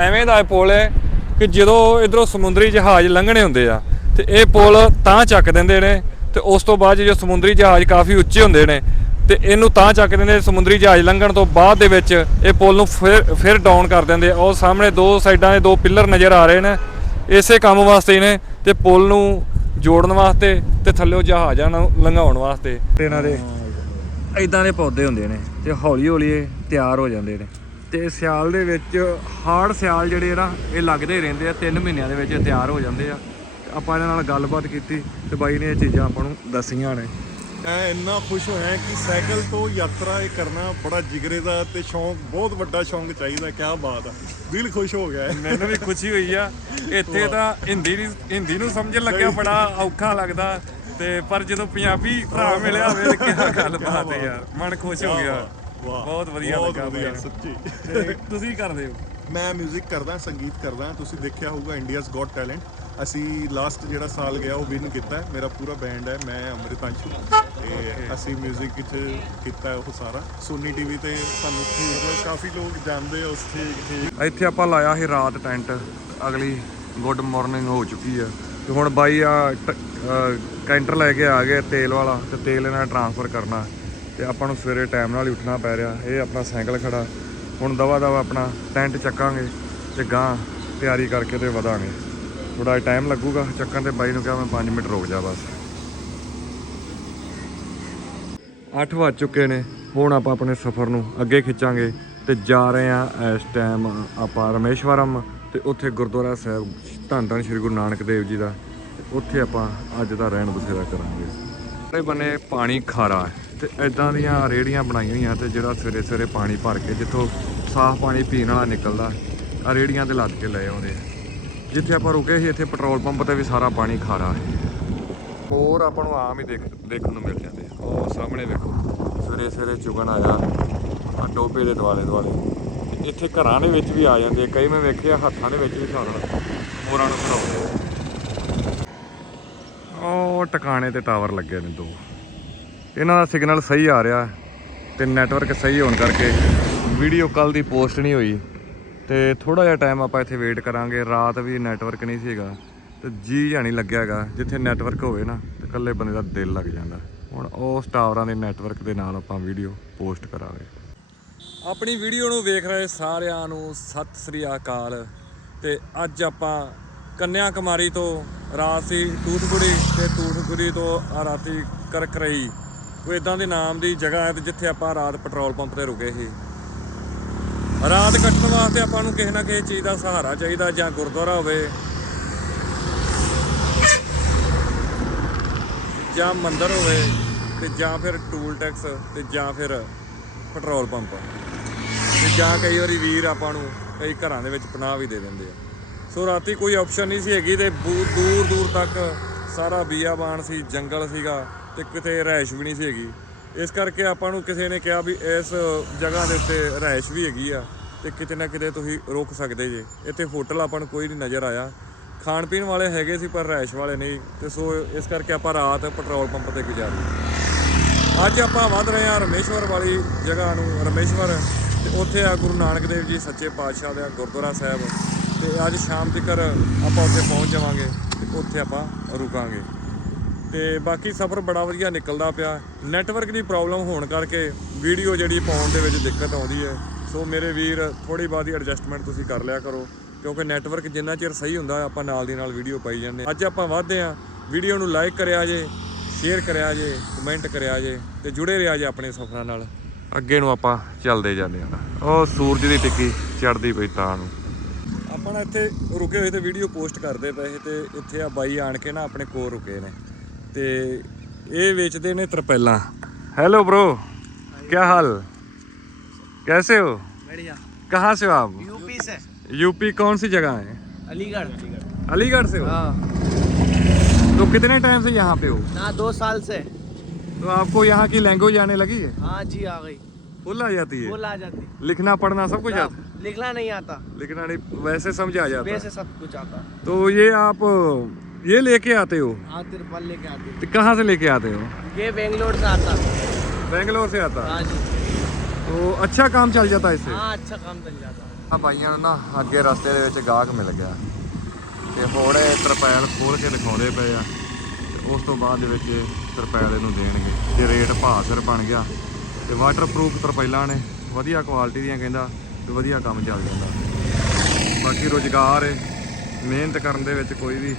ਐਵੇਂ ਦਾ ਇਹ ਪੁਲ ਹੈ ਕਿ ਜਦੋਂ ਇਧਰੋਂ ਸਮੁੰਦਰੀ ਜਹਾਜ਼ ਲੰਘਣੇ ਹੁੰਦੇ ਆ, ਤੇ ਇਹ ਪੁਲ ਤਾਂ ਚੱਕ ਦਿੰਦੇ ਨੇ, ਤੇ ਉਸ ਤੋਂ ਬਾਅਦ ਜੋ ਸਮੁੰਦਰੀ ਜਹਾਜ਼ ਕਾਫੀ ਉੱਚੇ ਹੁੰਦੇ ਨੇ, ਤੇ ਇਹਨੂੰ ਤਾਂ ਚੱਕ ਦਿੰਦੇ ਸਮੁੰਦਰੀ ਜਹਾਜ਼ ਲੰਘਣ ਤੋਂ ਬਾਅਦ ਦੇ ਵਿੱਚ ਇਹ ਪੁਲ ਨੂੰ ਫਿਰ ਫਿਰ ਡਾਊਨ ਕਰ ਦਿੰਦੇ ਆ। ਉਹ ਸਾਹਮਣੇ ਦੋ ਸਾਈਡਾਂ ਦੇ ਦੋ ਪਿੱਲਰ ਨਜ਼ਰ ਆ ਰਹੇ ਨੇ। ਇਸੇ ਕੰਮ ਵਾਸਤੇ ਨੇ, ਤੇ ਪੁਲ ਨੂੰ ਜੋੜਨ ਵਾਸਤੇ ਤੇ ਥੱਲੇੋਂ ਜਹਾਜ਼ਾਂ ਨੂੰ ਲੰਘਾਉਣ ਵਾਸਤੇ। ਤੇ ਇਹਨਾਂ ਦੇ ਇਦਾਂ ਦੇ ਪੌਦੇ ਹੁੰਦੇ ਨੇ, ਤੇ ਹੌਲੀ ਹੌਲੀ ਇਹ ਤਿਆਰ ਹੋ ਜਾਂਦੇ ਨੇ। ਤੇ ਸਿਆਲ ਦੇ ਵਿੱਚ ਹਾਰਡ ਸਿਆਲ ਜਿਹੜੇ ਨਾ ਇਹ ਲੱਗਦੇ ਰਹਿੰਦੇ ਆ 3 ਮਹੀਨਿਆਂ ਦੇ ਵਿੱਚ ਤਿਆਰ ਹੋ ਜਾਂਦੇ ਆ। ਆਪਾਂ ਇਹਨਾਂ ਨਾਲ ਗੱਲਬਾਤ ਕੀਤੀ ਤੇ ਬਾਈ ਨੇ ਇਹ ਚੀਜ਼ਾਂ ਆਪਾਂ ਨੂੰ ਦੱਸੀਆਂ ਨੇ। ਮੈਂ ਇੰਨਾ ਖੁਸ਼ ਹੋਇਆ ਕਿ ਸਾਈਕਲ ਤੋਂ ਯਾਤਰਾ ਇਹ ਕਰਨਾ ਬੜਾ ਜਿਗਰੇ ਦਾ ਤੇ ਸ਼ੌਂਕ ਬਹੁਤ ਵੱਡਾ ਸ਼ੌਂਕ ਚਾਹੀਦਾ ਕਿਆ ਬਾਤ ਆ। ਦਿਲ ਖੁਸ਼ ਹੋ ਗਿਆ। ਮੈਨੂੰ ਵੀ ਖੁਸ਼ੀ ਹੋਈ ਆ। ਇੱਥੇ ਤਾਂ ਹਿੰਦੀ ਨਹੀਂ ਹਿੰਦੀ ਨੂੰ ਸਮਝਣ ਲੱਗਿਆ ਬੜਾ ਔਖਾ ਲੱਗਦਾ। ਤੇ ਪਰ ਜਦੋਂ ਪੰਜਾਬੀ ਭਰਾ ਮਿਲਿਆ ਹੋਵੇ ਤੇ ਕਿਹਾ ਗੱਲਬਾਤ ਯਾਰ। ਮਨ ਖੁਸ਼ ਹੋ ਗਿਆ। ਵਾਹ ਬਹੁਤ ਵਧੀਆ ਬਹੁਤ ਲੱਗਾ ਵਧੀਆ ਬਾਈ। ਸੱਚੀ ਤੇ ਤੁਸੀਂ ਕਰਦੇ ਹੋ ਮੈਂ 뮤직 ਕਰਦਾ ਸੰਗੀਤ ਕਰਦਾ ਤੁਸੀਂ ਦੇਖਿਆ ਹੋਊਗਾ ਇੰਡੀਆਜ਼ ਗੋਟ ਟੈਲੈਂਟ ਅਸੀਂ ਲਾਸਟ ਜਿਹੜਾ ਸਾਲ ਗਿਆ ਉਹ ਵਿਨ ਕੀਤਾ ਹੈ। ਮੇਰਾ ਪੂਰਾ ਬੈਂਡ ਹੈ ਮੈਂ ਅੰਮ੍ਰਿਤਾਂਸ਼ੂ ਤੇ ਅਸੀਂ 뮤직 ਵਿੱਚ ਕੀਤਾ ਹੈ ਉਹ ਸਾਰਾ ਸੋਨੀ ਟੀਵੀ ਤੇ ਸਾਨੂੰ ਮਤਲਬ ਕਾਫੀ ਲੋਕ ਜਾਣਦੇ ਆ ਉਸ ਠੀਕ ਠੀਕ ਇੱਥੇ ਆਪਾਂ ਲਾਇਆ ਸੀ ਰਾਤ ਟੈਂਟ ਅਗਲੀ ਗੁੱਡ ਮਾਰਨਿੰਗ ਹੋ ਚੁੱਕੀ ਆ ਤੇ ਹੁਣ ਬਾਈ ਆ ਟ- ਅਹ ਕੈਂਟਰ ਲੈ ਕੇ ਆ ਗਏ ਤੇਲ ਵਾਲਾ ਤੇ ਤੇਲ ਇਹਨਾਂ ਟ੍ਰਾਂਸਫਰ ਕਰਨਾ ਤੇ ਆਪਾਂ ਨੂੰ ਸਵੇਰੇ ਟਾਈਮ ਨਾਲ ਹੀ ਉੱਠਣਾ ਪੈ ਰਿਹਾ। ਇਹ ਆਪਣਾ ਸਾਈਕਲ ਖੜਾ। ਹੁਣ ਦਵਾ ਦਵਾ ਆਪਣਾ ਟੈਂਟ ਚੱਕਾਂਗੇ ਤੇ ਗਾਂ ਤਿਆਰੀ ਕਰਕੇ ਤੇ ਵਧਾਂਗੇ। ਥੋੜਾ ਟਾਈਮ ਲੱਗੂਗਾ ਚੱਕਣ ਤੇ ਬਾਈ ਨੂੰ ਕਿਹਾ ਮੈਂ 5 ਮਿੰਟ ਰੁਕ ਜਾ ਬਸ। 8 ਵੱਜ ਚੁੱਕੇ ਨੇ। ਹੁਣ ਆਪਾਂ ਆਪਣੇ ਸਫ਼ਰ ਨੂੰ ਅੱਗੇ ਖਿੱਚਾਂਗੇ ਤੇ ਜਾ ਰਹੇ ਆ ਇਸ ਟਾਈਮ ਆਪਾਂ ਰਮੇਸ਼ਵਰਮ ਤੇ ਉੱਥੇ ਗੁਰਦੁਆਰਾ ਸਾਹਿਬ, ਧੰਨ ਧੰਨ ਸ੍ਰੀ ਗੁਰੂ ਨਾਨਕ ਦੇਵ ਜੀ ਦਾ। ਤੇ ਉੱਥੇ ਆਪਾਂ ਅੱਜ ਦਾ ਰਹਿਣ ਬਸੇਰਾ ਕਰਾਂਗੇ। ਸਾਰੇ ਬੰਨੇ ਪਾਣੀ ਖਾਰਾ ਹੈ। ਤੇ ਐਦਾਂ ਦੀਆਂ ਰੇੜੀਆਂ ਬਣਾਈਆਂ ਹੋਈਆਂ ਤੇ ਜਿਹੜਾ ਸਵੇਰੇ ਸਵੇਰੇ ਪਾਣੀ ਭਰ ਕੇ ਜਿੱਥੋਂ ਸਾਫ਼ ਪਾਣੀ ਪੀਣ ਵਾਲਾ ਨਿਕਲਦਾ ਆ ਰੇੜੀਆਂ ਤੇ ਲੱਦ ਕੇ ਲੈ ਆਉਂਦੇ ਜਿੱਥੇ ਆਪਾਂ ਰੁਕੇ ਸੀ, ਇੱਥੇ ਪੈਟਰੋਲ ਪੰਪ ਤੇ ਵੀ ਸਾਰਾ ਪਾਣੀ ਖਾਰਾ ਹੈ ਹੋਰ ਆਪਾਂ ਨੂੰ ਆਮ ਹੀ ਦੇਖ, ਦੇਖਣ ਨੂੰ ਮਿਲ ਜਾਂਦੇ ਉਹ ਸਾਹਮਣੇ ਵੇਖੋ, ਸਵੇਰੇ ਸਵੇਰੇ ਚੁਗਣ ਆਇਆ ਆ ਟੋਪੇ ਦੇ ਦੁਆਲੇ ਦੁਆਲੇ। ਤੇ ਇੱਥੇ ਘਰਾਂ ਦੇ ਵਿੱਚ ਵੀ ਆ ਜਾਂਦੇ ਕਈ ਮੈਂ ਵੇਖਿਆ ਹੱਥਾਂ ਦੇ ਵਿੱਚ ਵੀ ਸਾਰਾ ਹੋਰਾਂ ਨੂੰ ਖੜਾਉਂਦੇ ਉਹ ਟਿਕਾਣੇ ਤੇ ਟਾਵਰ ਲੱਗੇ ਨੇ ਦੋ। ਇਹਨਾਂ ਦਾ ਸਿਗਨਲ ਸਹੀ ਆ ਰਿਹਾ ਤੇ ਨੈਟਵਰਕ ਸਹੀ ਹੋਣ ਕਰਕੇ ਵੀਡੀਓ ਕੱਲ ਦੀ ਪੋਸਟ ਨਹੀਂ ਹੋਈ। ਤੇ ਥੋੜਾ ਜਿਹਾ ਟਾਈਮ ਆਪਾਂ ਇੱਥੇ ਵੇਟ ਕਰਾਂਗੇ। ਰਾਤ ਵੀ ਨੈਟਵਰਕ ਨਹੀਂ ਸੀਗਾ ਤੇ ਜੀ ਜਾਣੀ ਲੱਗਿਆ ਹੈਗਾ। ਜਿੱਥੇ ਨੈਟਵਰਕ ਹੋਵੇ ਨਾ, ਤੇ ਇਕੱਲੇ ਬੰਦੇ ਦਾ ਦਿਲ ਲੱਗ ਜਾਂਦਾ। ਹੁਣ ਉਸ ਟਾਵਰਾਂ ਦੇ ਨੈਟਵਰਕ ਦੇ ਨਾਲ ਆਪਾਂ ਵੀਡੀਓ ਪੋਸਟ ਕਰਾਂਗੇ। ਆਪਣੀ ਵੀਡੀਓ ਨੂੰ ਵੇਖ ਰਹੇ ਸਾਰਿਆਂ ਨੂੰ ਸਤਿ ਸ੍ਰੀ ਅਕਾਲ। ਤੇ ਅੱਜ ਆਪਾਂ ਕੰਨਿਆ ਕੁਮਾਰੀ ਤੋਂ ਰਾਤ ਸੀ ਤੂਤਗੁੜੀ ਤੇ ਤੂਤਗੁੜੀ ਤੋਂ ਰਾਤੀ ਕਰਕਰਈ। ਕੋਈ ਇਦਾਂ ਦੇ ਨਾਮ ਦੀ ਜਗ੍ਹਾ ਹੈ ਤੇ ਜਿੱਥੇ ਆਪਾਂ ਰਾਤ ਪੈਟਰੋਲ ਪੰਪ ਤੇ ਰੁਕੇ ਸੀ। ਰਾਤ ਕੱਟਣ ਵਾਸਤੇ ਆਪਾਂ ਨੂੰ ਕਿਸੇ ਨਾ ਕਿਸੇ ਚੀਜ਼ ਦਾ ਸਹਾਰਾ ਚਾਹੀਦਾ ਜਾਂ ਗੁਰਦੁਆਰਾ ਹੋਵੇ ਜਾਂ ਮੰਦਰ ਹੋਵੇ ਤੇ ਜਾਂ ਫਿਰ ਟੂਲ ਟੈਕਸ ਤੇ ਜਾਂ ਫਿਰ ਪੈਟਰੋਲ ਪੰਪ। ਤੇ ਜਾਂ ਕਈ ਵਾਰੀ ਵੀਰ ਆਪਾਂ ਨੂੰ ਕਈ ਘਰਾਂ ਦੇ ਵਿੱਚ ਪਨਾਹ ਵੀ ਦੇ ਦਿੰਦੇ ਆ। ਸੋ ਰਾਤੀ ਕੋਈ ਆਪਸ਼ਨ ਨਹੀਂ ਸੀ ਹੈਗੀ ਤੇ ਬੂ- ਦੂਰ ਦੂਰ ਤੱਕ ਸਾਰਾ ਬੀਆਬਾਨ ਸੀ, ਜੰਗਲ ਸੀਗਾ। ਤੇ ਕਿਤੇ ਰਹਿਸ਼ ਵੀ ਨਹੀਂ ਸੀ ਹੈਗੀ। ਇਸ ਕਰਕੇ ਆਪਾਂ ਨੂੰ ਕਿਸੇ ਨੇ ਕਿਹਾ ਵੀ ਇਸ ਜਗ੍ਹਾ ਦੇ ਉੱਤੇ ਰਹਿਸ਼ ਵੀ ਹੈਗੀ ਆ ਤੇ ਕਿਤੇ ਨਾ ਕਿਤੇ ਤੁਸੀਂ ਰੁਕ ਸਕਦੇ ਜੇ। ਇੱਥੇ ਹੋਟਲ ਆਪਾਂ ਨੂੰ ਕੋਈ ਨਹੀਂ ਨਜ਼ਰ ਆਇਆ। ਖਾਣ ਪੀਣ ਵਾਲੇ ਹੈਗੇ ਸੀ ਪਰ ਰਹਿਸ਼ ਵਾਲੇ ਨਹੀਂ। ਤੇ ਸੋ ਇਸ ਕਰਕੇ ਆਪਾਂ ਰਾਤ ਪੈਟਰੋਲ ਪੰਪ ਤੇ ਗੁਜ਼ਾਰੀ। ਅੱਜ ਆਪਾਂ ਵਧ ਰਹੇ ਹਾਂ ਰਮੇਸ਼ਵਰ ਵਾਲੀ ਜਗ੍ਹਾ ਨੂੰ, ਰਮੇਸ਼ਵਰ। ਤੇ ਉੱਥੇ ਆ ਗੁਰੂ ਨਾਨਕ ਦੇਵ ਜੀ ਸੱਚੇ ਪਾਤਸ਼ਾਹ ਦਾ ਗੁਰਦੁਆਰਾ ਸਾਹਿਬ। ਤੇ ਅੱਜ ਸ਼ਾਮ ਤੱਕ ਆਪਾਂ ਉੱਥੇ ਪਹੁੰਚ ਜਾਵਾਂਗੇ ਤੇ ਉੱਥੇ ਆਪਾਂ ਰੁਕਾਂਗੇ। ਤੇ ਬਾਕੀ ਸਫ਼ਰ ਬੜਾ ਵਧੀਆ ਨਿਕਲਦਾ ਪਿਆ। ਨੈਟਵਰਕ ਦੀ ਪ੍ਰੋਬਲਮ ਹੋਣ ਕਰਕੇ ਵੀਡੀਓ ਜਿਹੜੀ ਪਾਉਣ ਦੇ ਵਿੱਚ ਦਿੱਕਤ ਆਉਂਦੀ ਹੈ। ਸੋ ਮੇਰੇ ਵੀਰ ਥੋੜੀ ਬਾਦੀ ਐਡਜਸਟਮੈਂਟ ਤੁਸੀਂ ਕਰ ਲਿਆ ਕਰੋ, ਕਿਉਂਕਿ ਨੈਟਵਰਕ ਜਿੰਨਾ ਚਿਰ ਸਹੀ ਹੁੰਦਾ, ਆਪਾਂ ਨਾਲ ਦੀ ਨਾਲ ਵੀਡੀਓ ਪਾਈ ਜਾਂਦੇ ਅੱਜ ਆਪਾਂ ਵਧਦੇ ਆ ਵੀਡੀਓ ਨੂੰ ਲਾਈਕ ਕਰਿਆ ਜੇ ਸ਼ੇਅਰ ਕਰਿਆ ਜੇ ਕਮੈਂਟ ਕਰਿਆ ਜੇ, ਤੇ ਜੁੜੇ ਰਿਹਾ ਜੇ ਆਪਣੇ ਸਫ਼ਰਾਂ ਨਾਲ। ਅੱਗੇ ਨੂੰ ਆਪਾਂ ਚੱਲਦੇ ਜਾਂਦੇ ਆ ਉਹ ਸੂਰਜ ਦੀ ਟਿੱਕੀ ਚੜਦੀ ਪਈ ਤਾਂ ਨੂੰ। ਆਪਾਂ ਨਾ ਇੱਥੇ ਰੁਕੇ ਹੋਏ ਤੇ ਵੀਡੀਓ ਪੋਸਟ ਕਰਦੇ ਪਏ ਸੀ ਤੇ ਇੱਥੇ ਆ ਬਾਈ ਆਣ ਕੇ ਨਾ ਆਪਣੇ ਕੋਲ ਰੁਕੇ ਨੇ। ਤੇ ਇਹ ਵੇਚਦੇ ਨੇ ਤਰਪੈਲਾਂ हेलो ब्रो क्या हाल कैसे हो बढ़िया कहाँ से हो आप यूपी से यूपी कौन सी जगह है अलीगढ़ अलीगढ़ से हो हाँ तो कितने टाइम से यहाँ पे हो ना दो साल से तो आपको यहाँ की लैंग्वेज आने लगी है हाँ जी आ गई फुल आ जाती है बोल आ जाती लिखना पढ़ना सब कुछ आता सब, लिखना नहीं आता है लिखना नहीं वैसे समझ आ जाता है वैसे सब कुछ आता तो ये आप ये लेके आते हो हाँ तिरपल लेके आती तो कहाँ से लेके आते हो ये बेंगलोर से आता बेंगलोर से आता है हाँ जी तो अच्छा काम चल जाता है इससे हाँ अच्छा काम चल जाता ਆ ਬਾਈਆਂ ਨੂੰ ਨਾ ਅੱਗੇ ਰਸਤੇ ਦੇ ਵਿੱਚ ਗਾਹਕ ਮਿਲ ਗਿਆ ਤੇ ਹੁਣ ਇਹ ਤਰਪੈਲ ਖੋਲ ਕੇ ਦਿਖਾਉਂਦੇ ਪਏ ਆ ਤੇ ਉਸ ਤੋਂ ਬਾਅਦ ਦੇ ਵਿੱਚ ਇਹ ਤਰਪੈਲ ਇਹਨੂੰ ਦੇਣਗੇ ਜੇ ਰੇਟ ਭਾਅ ਸਿਰ ਬਣ ਗਿਆ ਤੇ ਵਾਟਰਪ੍ਰੂਫ ਤਰਪੈਲਾਂ ਨੇ ਵਧੀਆ ਕੁਆਲਿਟੀ ਦੀਆਂ ਕਹਿੰਦਾ ਤੇ ਵਧੀਆ ਕੰਮ ਚੱਲ ਜਾਂਦਾ ਬਾਕੀ ਰੁਜ਼ਗਾਰ ਹੈ ਮਿਹਨਤ ਕਰਨ ਦੇ ਵਿੱਚ ਕੋਈ ਵੀ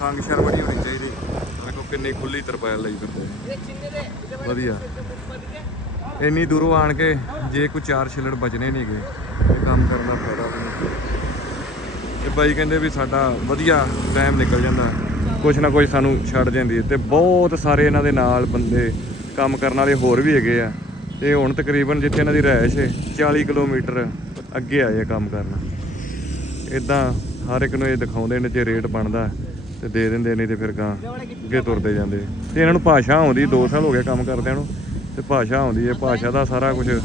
ਸੰਗ ਸ਼ਰਮ ਨਹੀਂ ਹੋਣੀ ਚਾਹੀਦੀ। ਦੇਖੋ ਕਿੰਨੀ ਖੁੱਲੀ ਤਰਪੈਲ ਲਈ ਫਿਰਦੇ ਵਧੀਆ। ਇੰਨੀ ਦੂਰੋਂ ਆਣ ਕੇ ਜੇ ਕੋਈ ਚਾਰ ਛਿਲੜ ਬਚਨੇ ਨਹੀਂਗੇ ਇਹ ਕੰਮ ਕਰਨ ਦਾ ਫਾਇਦਾ ਇਹ ਬਾਈ ਕਹਿੰਦੇ ਵੀ ਸਾਡਾ ਵਧੀਆ ਟਾਈਮ ਨਿਕਲ ਜਾਂਦਾ। ਕੁਛ ਨਾ ਕੁਛ ਸਾਨੂੰ ਛੱਡ ਜਾਂਦੀ ਹੈ। ਤੇ ਬਹੁਤ ਸਾਰੇ ਇਹਨਾਂ ਦੇ ਨਾਲ ਬੰਦੇ ਕੰਮ ਕਰਨ ਵਾਲੇ ਹੋਰ ਵੀ ਹੈਗੇ ਆ। ਤੇ ਹੁਣ ਤਕਰੀਬਨ ਜਿੱਥੇ ਇਹਨਾਂ ਦੀ ਰਿਹਾਇਸ਼ ਹੈ 40 ਕਿਲੋਮੀਟਰ ਅੱਗੇ ਆਏ ਆ ਕੰਮ ਕਰਨ। ਇਦਾਂ ਹਰ ਇੱਕ ਨੂੰ ਇਹ ਦਿਖਾਉਂਦੇ ਨੇ ਜੇ ਰੇਟ ਬਣਦਾ। ਤੇ ਦੇ ਦਿੰਦੇ ਨਹੀਂ ਤੇ ਫਿਰ ਗਾਂ ਅੱਗੇ ਤੁਰਦੇ ਜਾਂਦੇ। ਤੇ ਇਹਨਾਂ ਨੂੰ ਭਾਸ਼ਾ ਆਉਂਦੀ 2 ਸਾਲ ਹੋ ਗਏ ਕੰਮ ਕਰਦਿਆਂ ਨੂੰ, ਤੇ ਭਾਸ਼ਾ ਆਉਂਦੀ ਹੈ। ਭਾਸ਼ਾ ਦਾ ਸਾਰਾ ਕੁਝ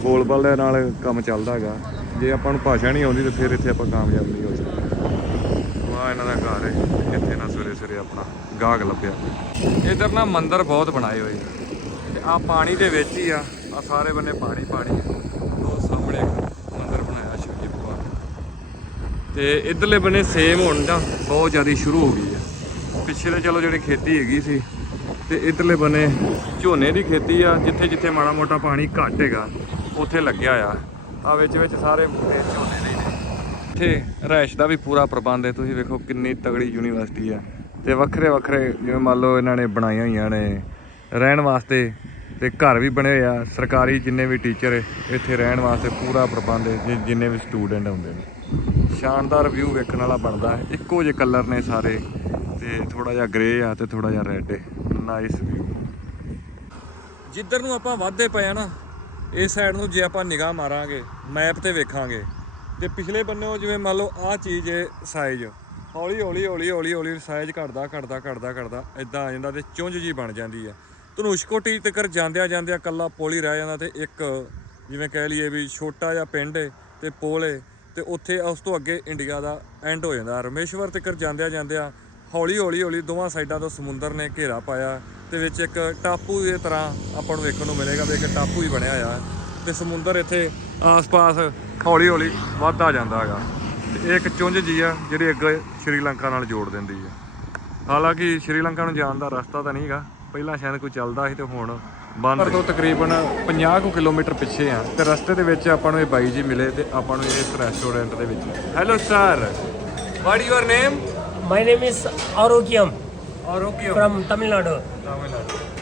ਬੋਲਬਾਲ ਦੇ ਨਾਲ ਕੰਮ ਚੱਲਦਾ ਹੈਗਾ। ਜੇ ਆਪਾਂ ਨੂੰ ਭਾਸ਼ਾ ਨਹੀਂ ਆਉਂਦੀ ਤੇ ਫਿਰ ਇੱਥੇ ਆਪਾਂ ਕਾਮਯਾਬ ਨਹੀਂ ਹੋ ਸਕਦੇ। ਵਾਹ, ਇਹਨਾਂ ਦਾ ਘਰ ਹੈ। ਇੱਥੇ ਨਾ ਸਵੇਰੇ ਸਵੇਰੇ ਆਪਣਾ ਗਾਹਕ ਲੱਭਿਆ। ਇਧਰ ਨਾ ਮੰਦਰ ਬਹੁਤ ਬਣਾਏ ਹੋਏ ਆ। ਤੇ ਆ ਪਾਣੀ ਦੇ ਵਿੱਚ ਹੀ ਆ। ਆ ਸਾਰੇ ਬੰਨੇ ਪਾਣੀ ਪਾਣੀ ਆ। ਉਹ ਸਾਹਮਣੇ ਇੱਕ ਮੰਦਿਰ ਬਣਾਇਆ ਸ਼ਿਵਜੀ ਭਗਵਾਨ ਦਾ। ਤੇ ਇਧਰਲੇ ਬੰਨੇ ਸੇਮ ਹੁਣ ਤਾਂ ਬਹੁਤ ਜ਼ਿਆਦਾ ਸ਼ੁਰੂ ਹੋ ਗਈ ਆ। ਪਿੱਛੇ ਤੇ ਚਲੋ ਜਿਹੜੀ ਖੇਤੀ ਹੈਗੀ ਸੀ ਤੇ ਇਧਰਲੇ ਬੰਨੇ ਝੋਨੇ ਦੀ ਖੇਤੀ ਆ, ਜਿੱਥੇ ਜਿੱਥੇ ਮਾੜਾ ਮੋਟਾ ਪਾਣੀ ਘੱਟ ਹੈਗਾ, ਉੱਥੇ ਲੱਗਿਆ ਆ। ਆ ਵਿੱਚ ਵਿੱਚ ਸਾਰੇ ਬੂਟੇ ਝੋਨੇ ਦੇ ਨੇ। ਇੱਥੇ ਰਹਿਸ਼ ਦਾ ਵੀ ਪੂਰਾ ਪ੍ਰਬੰਧ ਹੈ, ਤੁਸੀਂ ਵੇਖੋ ਕਿੰਨੀ ਤਗੜੀ ਯੂਨੀਵਰਸਿਟੀ ਆ। ਤੇ ਵੱਖਰੇ ਵੱਖਰੇ ਜਿਵੇਂ ਮੰਨ ਲਓ ਇਹਨਾਂ ਨੇ ਬਣਾਈਆਂ ਹੋਈਆਂ ਨੇ ਰਹਿਣ ਵਾਸਤੇ ਤੇ ਘਰ ਵੀ ਬਣੇ ਹੋਏ ਆ। ਸਰਕਾਰੀ ਜਿੰਨੇ ਵੀ ਟੀਚਰ ਇੱਥੇ ਰਹਿਣ ਵਾਸਤੇ ਪੂਰਾ ਪ੍ਰਬੰਧ ਹੈ ਜਿੰਨੇ ਵੀ ਸਟੂਡੈਂਟ ਹੁੰਦੇ ਨੇ। ਸ਼ਾਨਦਾਰ ਵਿਊ ਵੇਖਣ ਵਾਲਾ ਬਣਦਾ ਹੈ। ਇੱਕੋ ਜਿਹੇ ਕਲਰ ਨੇ ਸਾਰੇ ਤੇ ਥੋੜਾ ਜਿਹਾ ਗ੍ਰੇ ਆ ਤੇ ਥੋੜਾ ਜਿਹਾ ਰੈੱਡ ਹੈ ਨਾਈਸ ਵਿਊ ਜਿੱਧਰ ਨੂੰ ਆਪਾਂ ਵੱਧਦੇ ਪਏ ਆ ਨਾ, ਇਸ ਸਾਈਡ ਨੂੰ ਜੇ ਆਪਾਂ ਨਿਗਾਹ ਮਾਰਾਂਗੇ ਮੈਪ ਤੇ ਵੇਖਾਂਗੇ, ਤੇ ਪਿਛਲੇ ਬੰਨੇੋਂ ਜਿਵੇਂ ਮੰਨ ਲਓ ਆਹ ਚੀਜ਼ ਹੈ ਸਾਈਜ਼ ਹੌਲੀ ਹੌਲੀ ਹੌਲੀ ਹੌਲੀ ਹੌਲੀ ਸਾਈਜ਼ ਘਟਦਾ ਘਟਦਾ ਘਟਦਾ ਘਟਦਾ ਇਦਾਂ ਆ ਜਾਂਦਾ ਤੇ ਚੁੰਝ ਜੀ ਬਣ ਜਾਂਦੀ ਆ। ਧਨੁਸ਼ਕੋਟੀ ਤੱਕਰ ਜਾਂਦਿਆਂ ਜਾਂਦਿਆਂ ਕੱਲਾ ਪੁਲ ਹੀ ਰਹਿ ਜਾਂਦਾ ਤੇ ਇੱਕ ਜਿਵੇਂ ਕਹਿ ਲਈਏ ਵੀ ਛੋਟਾ ਜਿਹਾ ਪਿੰਡ ਏ ਤੇ ਪੋਲ ਏ ਤੇ ਉੱਥੇ ਉਸ ਤੋਂ ਅੱਗੇ ਇੰਡੀਆ ਦਾ ਐਂਡ ਹੋ ਜਾਂਦਾ। ਰਮੇਸ਼ਵਰ ਤੱਕ ਜਾਂਦਿਆਂ ਜਾਂਦਿਆਂ ਹੌਲੀ ਹੌਲੀ ਹੌਲੀ ਦੋਵਾਂ ਸਾਈਡਾਂ ਤੋਂ ਸਮੁੰਦਰ ਨੇ ਘੇਰਾ ਪਾਇਆ ਤੇ ਵਿੱਚ ਇੱਕ ਟਾਪੂ ਦੀ ਤਰ੍ਹਾਂ ਆਪਾਂ ਨੂੰ ਵੇਖਣ ਨੂੰ ਮਿਲੇਗਾ ਵੀ ਇੱਕ ਟਾਪੂ ਹੀ ਬਣਿਆ ਹੋਇਆ ਹੈ ਤੇ ਸਮੁੰਦਰ ਇੱਥੇ ਆਸ-ਪਾਸ ਹੌਲੀ ਹੌਲੀ ਵੱਧਦਾ ਜਾਂਦਾ ਹੈਗਾ। ਤੇ ਇਹ ਇੱਕ ਚੁੰਝ ਜੀ ਆ ਜਿਹੜੀ ਅੱਗੇ ਸ਼੍ਰੀਲੰਕਾ ਨਾਲ ਜੋੜ ਦਿੰਦੀ ਹੈ ਹਾਲਾਂਕਿ ਸ਼੍ਰੀਲੰਕਾ ਨੂੰ ਜਾਣ ਦਾ ਰਸਤਾ ਤਾਂ ਨਹੀਂਗਾ ਪਹਿਲਾਂ ਸ਼ਾਇਦ ਕੋਈ ਚੱਲਦਾ ਸੀ ਤੇ ਹੁਣ ਬੰਦ ਤੋਂ ਤਕਰੀਬਨ 50 ਕੁ ਕਿਲੋਮੀਟਰ ਪਿੱਛੇ ਆ। ਤੇ ਰਸਤੇ ਦੇ ਵਿੱਚ ਆਪਾਂ ਨੂੰ ਇਹ ਬਾਈ ਜੀ ਮਿਲੇ ਤੇ ਆਪਾਂ ਨੂੰ ਇਸ ਰੈਸਟੋਰੈਂਟ ਦੇ ਵਿੱਚ। Hello sir what your name My name is Arogyam ਔਰੋਕਿਓ from Tamil Nadu.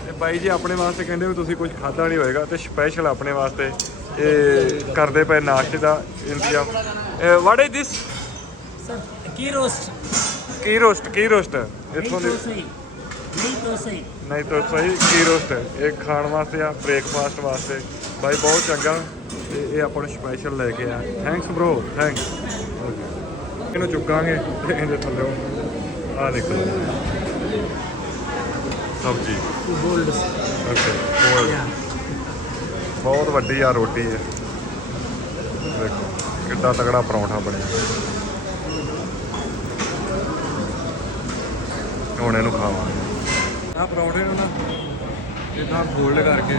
ਤੇ ਬਾਈ ਜੀ ਆਪਣੇ ਵਾਸਤੇ ਕਹਿੰਦੇ ਵੀ ਤੁਸੀਂ ਕੁਝ ਖਾਦਾ ਨਹੀਂ ਹੋਏਗਾ ਤੇ ਸਪੈਸ਼ਲ ਆਪਣੇ ਵਾਸਤੇ ਇਹ ਕਰਦੇ ਪਏ ਨਾਸ਼ਤੇ ਦਾ ਇੰਤਜ਼ਾਮ। What is this Sir, ghee roast, ਕੀ ਰੋਸਟ ਕੀ ਰੋਸਟ ਇੱਥੋਂ ਦੀ ghee dosai. ਨਹੀਂ ਤਾਂ ਸਹੀ ਕੀ ਰੋਸਟ ਇਹ ਖਾਣ ਵਾਸਤੇ ਆ ਬ੍ਰੇਕਫਾਸਟ ਵਾਸਤੇ। ਬਾਈ ਬਹੁਤ ਚੰਗਾ। ਤੇ ਇਹ ਆਪਾਂ ਨੂੰ ਸਪੈਸ਼ਲ ਲੈ ਕੇ ਆ ਥੈਂਕਸ ਬ్రో ਥੈਂਕਸ ਇਹਨੂੰ ਚੁੱਕਾਂਗੇ ਤੇ ਇਹਦੇ ਥੱਲੇ ਆ ਦੇਖੋ ਸਬਜੀ. ਓਕੇ ਬਹੁਤ ਵੱਡੀ ਆ ਰੋਟੀ ਹੈ ਦੇਖੋ ਕਿੱਡਾ ਤਗੜਾ ਪਰੌਂਠਾ ਬਣਿਆ। ਹੁਣ ਇਹਨੂੰ ਖਾਵਾਂਗੇ। ਆ ਪਰੌਂਠੇ ਨੂੰ ਨਾ ਇਦਾਂ ਫੋਲਡ ਕਰਕੇ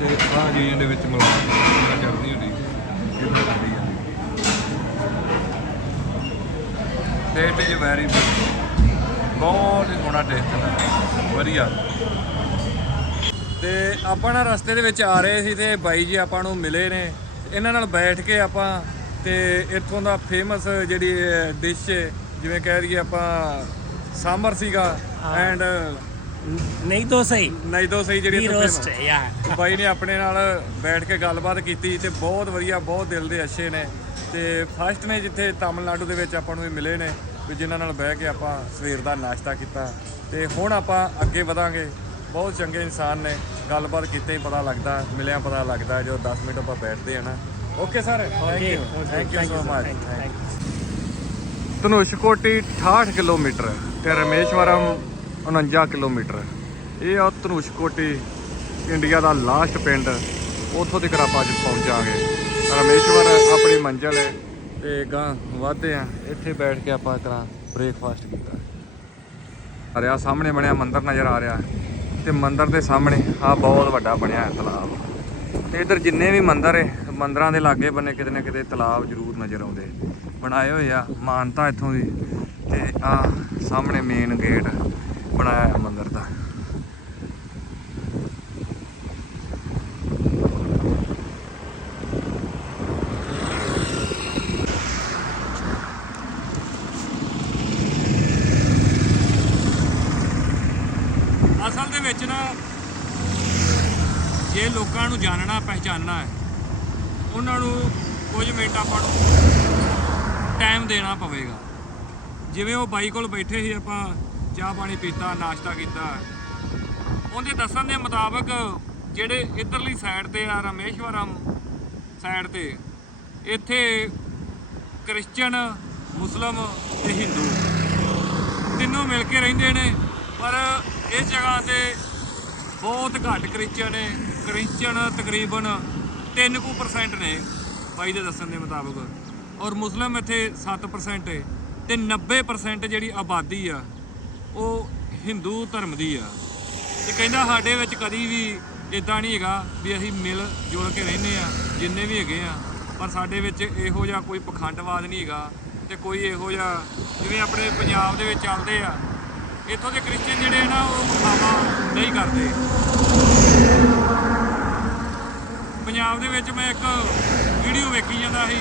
ਤੇ ਆਹ ਜੀਆਂ ਦੇ ਵਿੱਚ ਮਿਲਾ ਕੇ ਚੜਦੀ ਹੁੰਦੀ ਕਿੰਨਾ ਵੱਡੀ ਆ। ਟੇਸਟ ਇਜ਼ ਵੈਰੀ ਬਹੁਤ ਹੀ ਸੋਹਣਾ ਟੇਸਟ ਹੈ ਵਧੀਆ। ਤੇ ਆਪਾਂ ਨਾ ਰਸਤੇ ਦੇ ਵਿੱਚ ਆ ਰਹੇ ਸੀ ਤੇ ਬਾਈ ਜੀ ਆਪਾਂ ਨੂੰ ਮਿਲੇ ਨੇ। ਇਹਨਾਂ ਨਾਲ ਬੈਠ ਕੇ ਆਪਾਂ ਤੇ ਇੱਥੋਂ ਦਾ ਫੇਮਸ ਜਿਹੜੀ ਡਿਸ਼ ਜਿਵੇਂ ਕਹਿ ਦਈਏ ਆਪਾਂ ਸਾਂਬਰ ਸੀਗਾ ਐਂਡ Nahi dosai. ਨਹੀਂ ਦੋ ਸਹੀ ਜਿਹੜੀ ਇੱਥੋਂ famous- yeah. ਬਾਈ ਨੇ ਆਪਣੇ ਨਾਲ ਬੈਠ ਕੇ ਗੱਲਬਾਤ ਕੀਤੀ ਤੇ ਬਹੁਤ ਵਧੀਆ ਬਹੁਤ ਦਿਲ ਦੇ ਅੱਛੇ ਨੇ ਤੇ ਫਸਟ ਨੇ ਜਿੱਥੇ ਤਾਮਿਲਨਾਡੂ ਦੇ ਵਿੱਚ ਆਪਾਂ ਨੂੰ ਇਹ ਮਿਲੇ ਨੇ ਵੀ ਜਿਨ੍ਹਾਂ ਨਾਲ ਬਹਿ ਕੇ ਆਪਾਂ ਸਵੇਰ ਦਾ ਨਾਸ਼ਤਾ ਕੀਤਾ ਤੇ ਹੁਣ ਆਪਾਂ ਅੱਗੇ ਵਧਾਂਗੇ ਬਹੁਤ ਚੰਗੇ ਇਨਸਾਨ ਨੇ ਗੱਲਬਾਤ ਕੀਤੇ ਹੀ ਪਤਾ ਲੱਗਦਾ ਮਿਲਿਆ ਪਤਾ ਲੱਗਦਾ ਜੋ 10 ਮਿੰਟ ਆਪਾਂ ਬੈਠਦੇ ਆ ਨਾ okay sir thank. You thank you so. Much. Dhanushkodi 68 kilometre ਤੇ ਰਮੇਸ਼ਵਰਮ 49 ਕਿਲੋਮੀਟਰ। ਇਹ ਆ ਧਨੁਸ਼ਕੋਟੀ ਇੰਡੀਆ ਦਾ ਲਾਸਟ ਪਿੰਡ। ਉੱਥੋਂ ਤੱਕ ਆਪਾਂ ਅੱਜ ਪਹੁੰਚਾਂਗੇ। ਰਮੇਸ਼ਵਰ ਆਪਣੀ ਮੰਜ਼ਿਲ ਹੈ ਤੇ ਗਾਂ ਵਧਦੇ ਆ। ਇੱਥੇ ਬੈਠ ਕੇ ਆਪਾਂ ਤਰ੍ਹਾਂ ਬ੍ਰੇਕਫਾਸਟ ਕੀਤਾ। ਆ ਰਿਹਾ, ਸਾਹਮਣੇ ਬਣਿਆ ਮੰਦਿਰ ਨਜ਼ਰ ਆ ਰਿਹਾ। ਤੇ ਮੰਦਿਰ ਦੇ ਸਾਹਮਣੇ ਆ ਬਹੁਤ ਵੱਡਾ ਬਣਿਆ ਹੈ ਤਲਾਬ। ਤੇ ਇਧਰ ਜਿੰਨੇ ਵੀ ਮੰਦਿਰ ਹੈ, ਮੰਦਰਾਂ ਦੇ ਲਾਗੇ ਬੰਨੇ ਕਿਤੇ ਨਾ ਕਿਤੇ ਤਲਾਬ ਜ਼ਰੂਰ ਨਜ਼ਰ ਆਉਂਦੇ। ਬਣਾਏ ਹੋਏ ਆ, ਮਾਨਤਾ ਇੱਥੋਂ ਦੀ। ਤੇ ਆ ਸਾਹਮਣੇ ਮੇਨ ਗੇਟ ਬਣਾਇਆ ਹੈ ਮੰਦਿਰ ਦਾ। ਅਸਲ ਦੇ ਵਿੱਚ ਨਾ, ਜੇ ਲੋਕਾਂ ਨੂੰ ਜਾਣਨਾ, ਪਹਿਚਾਨਣਾ ਹੈ, ਉਹਨਾਂ ਨੂੰ ਕੁਝ ਮਿੰਟ ਆਪਾਂ ਨੂੰ ਟਾਈਮ ਦੇਣਾ ਪਵੇਗਾ। ਜਿਵੇਂ ਉਹ ਬਾਈ ਕੋਲ ਬੈਠੇ ਸੀ, ਆਪਾਂ ਚਾਹ ਪਾਣੀ ਪੀਤਾ, ਨਾਸ਼ਤਾ ਕੀਤਾ। ਉਹਦੇ ਦੱਸਣ ਦੇ ਮੁਤਾਬਕ ਜਿਹੜੇ ਇਧਰਲੀ ਸਾਈਡ ਤੇ ਆ, ਰਮੇਸ਼ਵਰਮ ਸਾਈਡ ਤੇ, ਇੱਥੇ ਕ੍ਰਿਸਚੀਅਨ ਮੁਸਲਮ ਤੇ ਹਿੰਦੂ ਤਿੰਨੋਂ ਮਿਲ ਕੇ ਰਹਿੰਦੇ ਨੇ, ਪਰ ਇਸ ਜਗ੍ਹਾ ਤੇ ਬਹੁਤ ਘੱਟ ਕ੍ਰਿਸਚੀਅਨ ਨੇ। ਕ੍ਰਿਸਚੀਅਨ ਤਕਰੀਬਨ 3% ਨੇ ਬਾਈ ਦੇ ਦੱਸਣ ਦੇ ਮੁਤਾਬਕ। ਔਰ ਮੁਸਲਮ ਇੱਥੇ 7% ਹੈ ਤੇ 90% ਜਿਹੜੀ ਆਬਾਦੀ ਆ ਉਹ ਹਿੰਦੂ ਧਰਮ ਦੀ ਆ। ਤੇ ਕਹਿੰਦਾ ਸਾਡੇ ਵਿੱਚ ਕਦੀ ਵੀ ਇਦਾਂ ਨਹੀਂ ਹੈਗਾ ਵੀ ਅਸੀਂ ਮਿਲ ਜੁਲ ਕੇ ਰਹਿੰਦੇ ਆ, ਜਿੰਨੇ ਵੀ ਹੈਗੇ ਆ। ਪਰ ਸਾਡੇ ਵਿੱਚ ਇਹੋ ਜਿਹਾ ਕੋਈ ਪਖੰਡਵਾਦ ਨਹੀਂ ਹੈਗਾ ਤੇ ਕੋਈ ਇਹੋ ਜਿਹਾ, ਜਿਵੇਂ ਆਪਣੇ ਪੰਜਾਬ ਦੇ ਵਿੱਚ ਚੱਲਦੇ ਆ। ਇੱਥੋਂ ਦੇ ਕ੍ਰਿਸਚੀਅਨ ਜਿਹੜੇ ਆ ਨਾ, ਉਹ ਮਖਾਵਾ ਨਹੀਂ ਕਰਦੇ। ਪੰਜਾਬ ਦੇ ਵਿੱਚ ਮੈਂ ਇੱਕ ਵੀਡੀਓ ਵੇਖੀ ਜਾਂਦਾ ਸੀ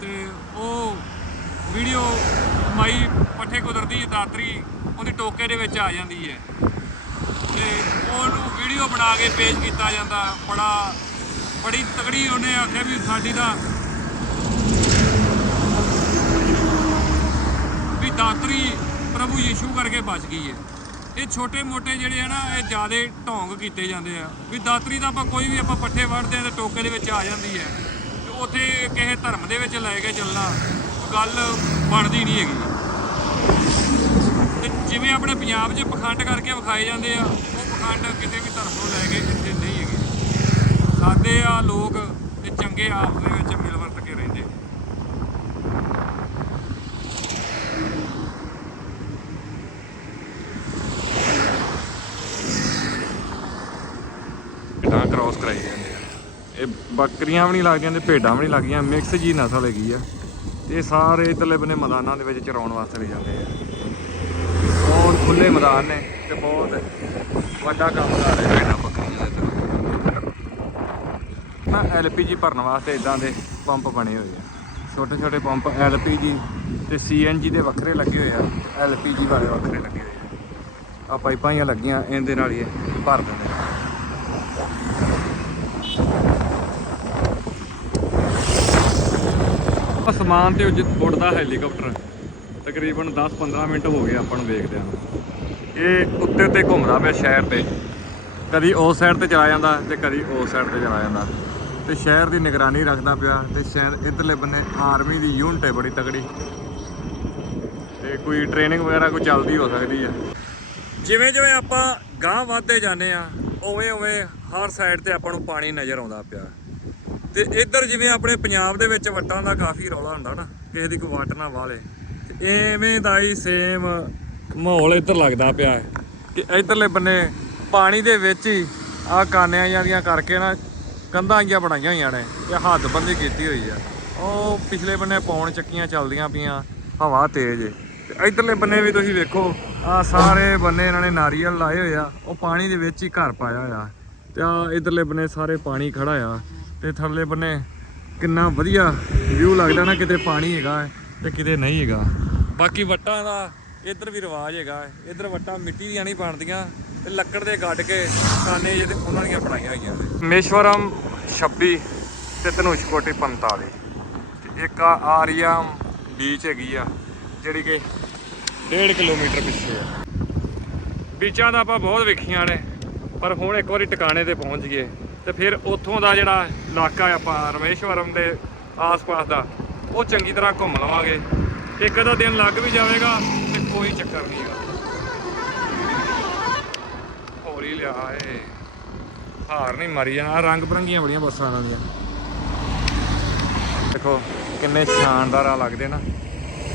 ਤੇ ਉਹ ਵੀਡੀਓ ਮਾਈ ਪੱਠੇ ਕੁਦਰਤੀ ਦਾਤਰੀ ਉਹਦੀ ਟੋਕੇ ਦੇ ਵਿੱਚ ਆ ਜਾਂਦੀ ਹੈ। ਤੇ ਉਹਨੂੰ ਵੀਡੀਓ ਬਣਾ ਕੇ ਪੇਸ਼ ਕੀਤਾ ਜਾਂਦਾ। ਬੜਾ, ਬੜੀ ਤਕੜੀ ਉਹਨੇ ਆਖਿਆ ਵੀ ਸਾਡੀ ਤਾਂ ਵੀ ਦਾਤਰੀ ਪ੍ਰਭੂ ਯੀਸ਼ੂ ਕਰਕੇ ਬਚ ਗਈ ਹੈ। ਇਹ ਛੋਟੇ ਮੋਟੇ ਜਿਹੜੇ ਆ ਨਾ, ਇਹ ਜਿਆਦੇ ਢੋਂਗ ਕੀਤੇ ਜਾਂਦੇ ਆ। ਵੀ ਦਾਤਰੀ ਦਾ ਆਪਾਂ ਕੋਈ ਵੀ ਆਪਾਂ ਪੱਠੇ ਵੜਦੇ ਆ ਤੇ ਟੋਕੇ ਦੇ ਵਿੱਚ ਆ ਜਾਂਦੀ ਹੈ। ਤੇ ਉੱਥੇ ਕਿਸੇ ਧਰਮ ਦੇ ਵਿੱਚ ਲੈ ਕੇ ਚੱਲਣਾ। ਗੱਲ ਬਣਦੀ ਨਹੀਂ ਹੈਗੀ। ਤੇ ਜਿਵੇਂ ਆਪਣੇ ਪੰਜਾਬ 'ਚ ਪਖੰਡ ਕਰਕੇ ਵਿਖਾਏ ਜਾਂਦੇ ਆ, ਉਹ ਪਖੰਡ ਕਿਤੇ ਵੀ ਧਰਮ ਨੂੰ ਲੈ ਕੇ ਇੱਥੇ ਨਹੀਂ ਹੈਗੇ। ਸਾਦੇ ਆ ਲੋਕ ਤੇ ਚੰਗੇ ਆਪਸ ਦੇ ਵਿੱਚ ਮਿਲ ਵਰਤ ਕੇ ਰਹਿੰਦੇ ਭੇਡਾਂ ਕ੍ਰਾਸ ਕਰਾਈ ਜਾਂਦੇ ਆ। ਇਹ ਬੱਕਰੀਆਂ ਵੀ ਨਹੀਂ ਲੱਗਦੀਆਂ ਤੇ ਭੇਡਾਂ ਵੀ ਨਹੀਂ ਲੱਗਦੀਆਂ ਮਿਕਸ ਜੀ ਨਸਲ ਹੈਗੀ ਆ। ਇਹ ਸਾਰੇ ਇਧਰਲੇ ਬੰਨੇ ਮੈਦਾਨਾਂ ਦੇ ਵਿੱਚ ਚਰਾਉਣ ਵਾਸਤੇ ਲੈ ਜਾਂਦੇ ਆ। ਬਹੁਤ ਖੁੱਲੇ ਮੈਦਾਨ ਨੇ ਤੇ ਬਹੁਤ ਵੱਡਾ ਕੰਮ ਕਰ ਰਹੇ ਭੇਡਾਂ ਬੱਕਰੀਆਂ ਦਾ ਨਾ ਐਲਪੀਜੀ ਭਰਨ ਵਾਸਤੇ ਇਦਾਂ ਦੇ ਪੰਪ ਬਣੇ ਹੋਏ ਆ। ਛੋਟੇ ਛੋਟੇ ਪੰਪ ਐਲਪੀਜੀ ਤੇ ਸੀਐਨਜੀ ਦੇ ਵੱਖਰੇ ਲੱਗੇ ਹੋਏ ਆ। ਐਲਪੀਜੀ ਵਾਲੇ ਵੱਖਰੇ ਲੱਗੇ ਹੋਏ ਆ। ਆ ਪਾਈਪਾਂ ਹੀ ਲੱਗੀਆਂ, ਇਹਦੇ ਨਾਲ ਹੀ ਇਹ ਭਰ ਦਿੰਦੇ ਨੇ ਸਮਾਨ ਤੇ ਉੱਜ ਉੱਡਦਾ ਹੈਲੀਕਾਪਟਰ। ਤਕਰੀਬਨ 10-15 ਮਿੰਟ ਹੋ ਗਏ ਆਪਾਂ ਨੂੰ ਵੇਖਦਿਆਂ ਨੂੰ ਇਹ ਉੱਤੇ ਉੱਤੇ ਘੁੰਮਦਾ ਪਿਆ ਸ਼ਹਿਰ ਤੇ। ਕਦੀ ਉਸ ਸਾਈਡ ਤੇ ਚਲਾ ਜਾਂਦਾ ਤੇ ਕਦੀ ਉਸ ਸਾਈਡ ਤੇ ਚਲਾ ਜਾਂਦਾ। ਤੇ ਸ਼ਹਿਰ ਦੀ ਨਿਗਰਾਨੀ ਰੱਖਦਾ ਪਿਆ ਤੇ ਸ਼ਹਿਰ ਇਧਰਲੇ ਬੰਨੇ ਆਰਮੀ ਦੀ ਯੂਨਿਟ ਹੈ ਬੜੀ ਤਕੜੀ। ਤੇ ਕੋਈ ਟ੍ਰੇਨਿੰਗ ਵਗੈਰਾ ਕੋਈ ਚੱਲਦੀ ਹੋ ਸਕਦੀ ਹੈ ਜਿਵੇਂ ਜਿਵੇਂ ਆਪਾਂ ਗਾਂਹ ਵਧਦੇ ਜਾਂਦੇ ਆ ਉਵੇਂ ਉਵੇਂ ਹਰ ਸਾਈਡ ਤੇ ਆਪਾਂ ਨੂੰ ਪਾਣੀ ਨਜ਼ਰ ਆਉਂਦਾ ਪਿਆ। ਤੇ ਇੱਧਰ ਜਿਵੇਂ ਆਪਣੇ ਪੰਜਾਬ ਦੇ ਵਿੱਚ ਵੱਟਾਂ ਦਾ ਕਾਫੀ ਰੌਲਾ ਹੁੰਦਾ ਨਾ, ਕਿਸੇ ਦੀ ਕੋਈ ਵੱਟ ਨਾ ਵਾਲੇ, ਤੇ ਐਵੇਂ ਦਾ ਹੀ ਸੇਮ ਮਾਹੌਲ ਇੱਧਰ ਲੱਗਦਾ ਪਿਆ ਹੈ ਕਿ ਇੱਧਰਲੇ ਬੰਨੇ ਪਾਣੀ ਦੇ ਵਿੱਚ ਹੀ ਆ ਕਾਨਿਆਂ ਜਾਂਦੀਆਂ ਕਰਕੇ ਨਾ ਕੰਧਾਂ ਆਈਆਂ ਬਣਾਈਆਂ ਹੋਈਆਂ ਨੇ ਤੇ ਹੱਦਬੰਦੀ ਕੀਤੀ ਹੋਈ ਆ। ਉਹ ਪਿਛਲੇ ਬੰਨੇ ਪੌਣ ਚੱਕੀਆਂ ਚੱਲਦੀਆਂ ਪਈਆਂ, ਹਵਾ ਤੇਜ਼ ਏ। ਤੇ ਇੱਧਰਲੇ ਬੰਨੇ ਵੀ ਤੁਸੀਂ ਵੇਖੋ ਆ ਸਾਰੇ ਬੰਨੇ ਇਹਨਾਂ ਨੇ ਨਾਰੀਅਲ ਲਾਏ ਹੋਏ ਆ, ਉਹ ਪਾਣੀ ਦੇ ਵਿੱਚ ਹੀ ਘਰ ਪਾਇਆ ਹੋਇਆ। ਤੇ ਆ ਇੱਧਰਲੇ ਬੰਨੇ ਸਾਰੇ ਪਾਣੀ ਖੜਾ ਆ। ਤੇ ਥੱਲੇ ਬੰਨੇ ਕਿੰਨਾ ਵਧੀਆ ਵਿਊ ਲੱਗਦਾ ਨਾ, ਕਿਤੇ ਪਾਣੀ ਹੈਗਾ ਹੈ ਤੇ ਕਿਤੇ ਨਹੀਂ ਹੈਗਾ। ਬਾਕੀ ਵੱਟਾਂ ਦਾ ਇੱਧਰ ਵੀ ਰਿਵਾਜ ਹੈਗਾ ਇੱਧਰ ਵੱਟਾਂ ਮਿੱਟੀ ਦੀਆਂ ਨਹੀਂ ਬਣਦੀਆਂ ਤੇ ਲੱਕੜ ਦੇ ਗੱਡ ਕੇ ਕਾਨੇ ਜਿਹਦੇ ਉਹਨਾਂ ਦੀਆਂ ਬਣਾਈਆਂ ਹੋਈਆਂ ਨੇ। ਮੇਸ਼ਵਰਮ 26 ਤੇ ਧਨੁਸ਼ਕੋਟੀ 45 ਤੇ ਇੱਕ ਆ ਆਰੀਆਮ ਬੀਚ ਹੈਗੀ ਆ, ਜਿਹੜੀ ਕਿ 1.5 ਕਿਲੋਮੀਟਰ ਪਿੱਛੇ ਆ। ਬੀਚਾਂ ਦਾ ਆਪਾਂ ਬਹੁਤ ਵੇਖੀਆਂ ਨੇ, ਪਰ ਹੁਣ ਇੱਕ ਵਾਰੀ ਟਿਕਾਣੇ ਤੇ ਪਹੁੰਚ ਗਏ। ਤੇ ਫਿਰ ਉੱਥੋਂ ਦਾ ਜਿਹੜਾ ਇਲਾਕਾ ਹੈ ਆਪਾਂ ਰਮੇਸ਼ਵਰਮ ਦੇ ਆਸ-ਪਾਸ ਦਾ, ਉਹ ਚੰਗੀ ਤਰ੍ਹਾਂ ਘੁੰਮ ਲਵਾਂਗੇ। ਇੱਕ ਅੱਧਾ ਦਿਨ ਲੱਗ ਵੀ ਜਾਵੇਗਾ ਤੇ ਕੋਈ ਚੱਕਰ ਨਹੀਂ ਹੈਗਾ। ਹੌਲੀ ਲਿਆ ਏ ਹਾਰ ਨਹੀਂ ਮਾਰੀ ਜਾਣਾ। ਰੰਗ ਬਰੰਗੀਆਂ ਬੜੀਆਂ ਬੱਸਾਂ ਇਹਨਾਂ ਦੀਆਂ। ਦੇਖੋ, ਕਿੰਨੇ ਸ਼ਾਨਦਾਰ ਆ ਲੱਗਦੇ ਨਾ।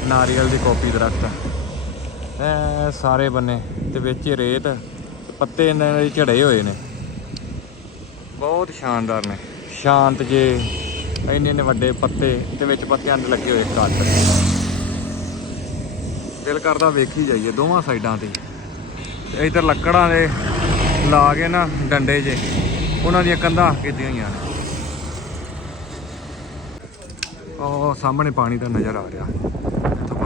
ਨਾਰੀਅਲ ਦੀ ਕਾਪੀ ਦਰਖਤ। ਐ ਸਾਰੇ ਬੰਨੇ। ਤੇ ਵਿੱਚ ਰੇਤ। ਪੱਤੇ ਇਹਨਾਂ ਦੇ ਝੜੇ ਹੋਏ ਨੇ। ਬਹੁਤ ਸ਼ਾਨਦਾਰ ਨੇ। ਸ਼ਾਂਤ ਜੇ, ਇੰਨੇ ਇੰਨੇ ਵੱਡੇ ਪੱਤੇ ਤੇ ਵਿੱਚ ਪੱਤਿਆਂ ਦੇ ਲੱਗੇ ਹੋਏ ਕੱਟ ਦਿਲ ਕਰਦਾ ਵੇਖੀ ਜਾਈਏ ਦੋਵਾਂ ਸਾਈਡਾਂ ਤੇ। ਤੇ ਇਧਰ ਲੱਕੜਾਂ ਦੇ ਲਾ ਕੇ ਨਾ ਡੰਡੇ ਜੇ, ਉਹਨਾਂ ਦੀਆਂ ਕੰਧਾਂ ਕੀਤੀਆਂ ਹੋਈਆਂ ਨੇ। ਉਹ ਸਾਹਮਣੇ ਪਾਣੀ ਦਾ ਨਜ਼ਰ ਆ ਰਿਹਾ। ਇੱਥੋਂ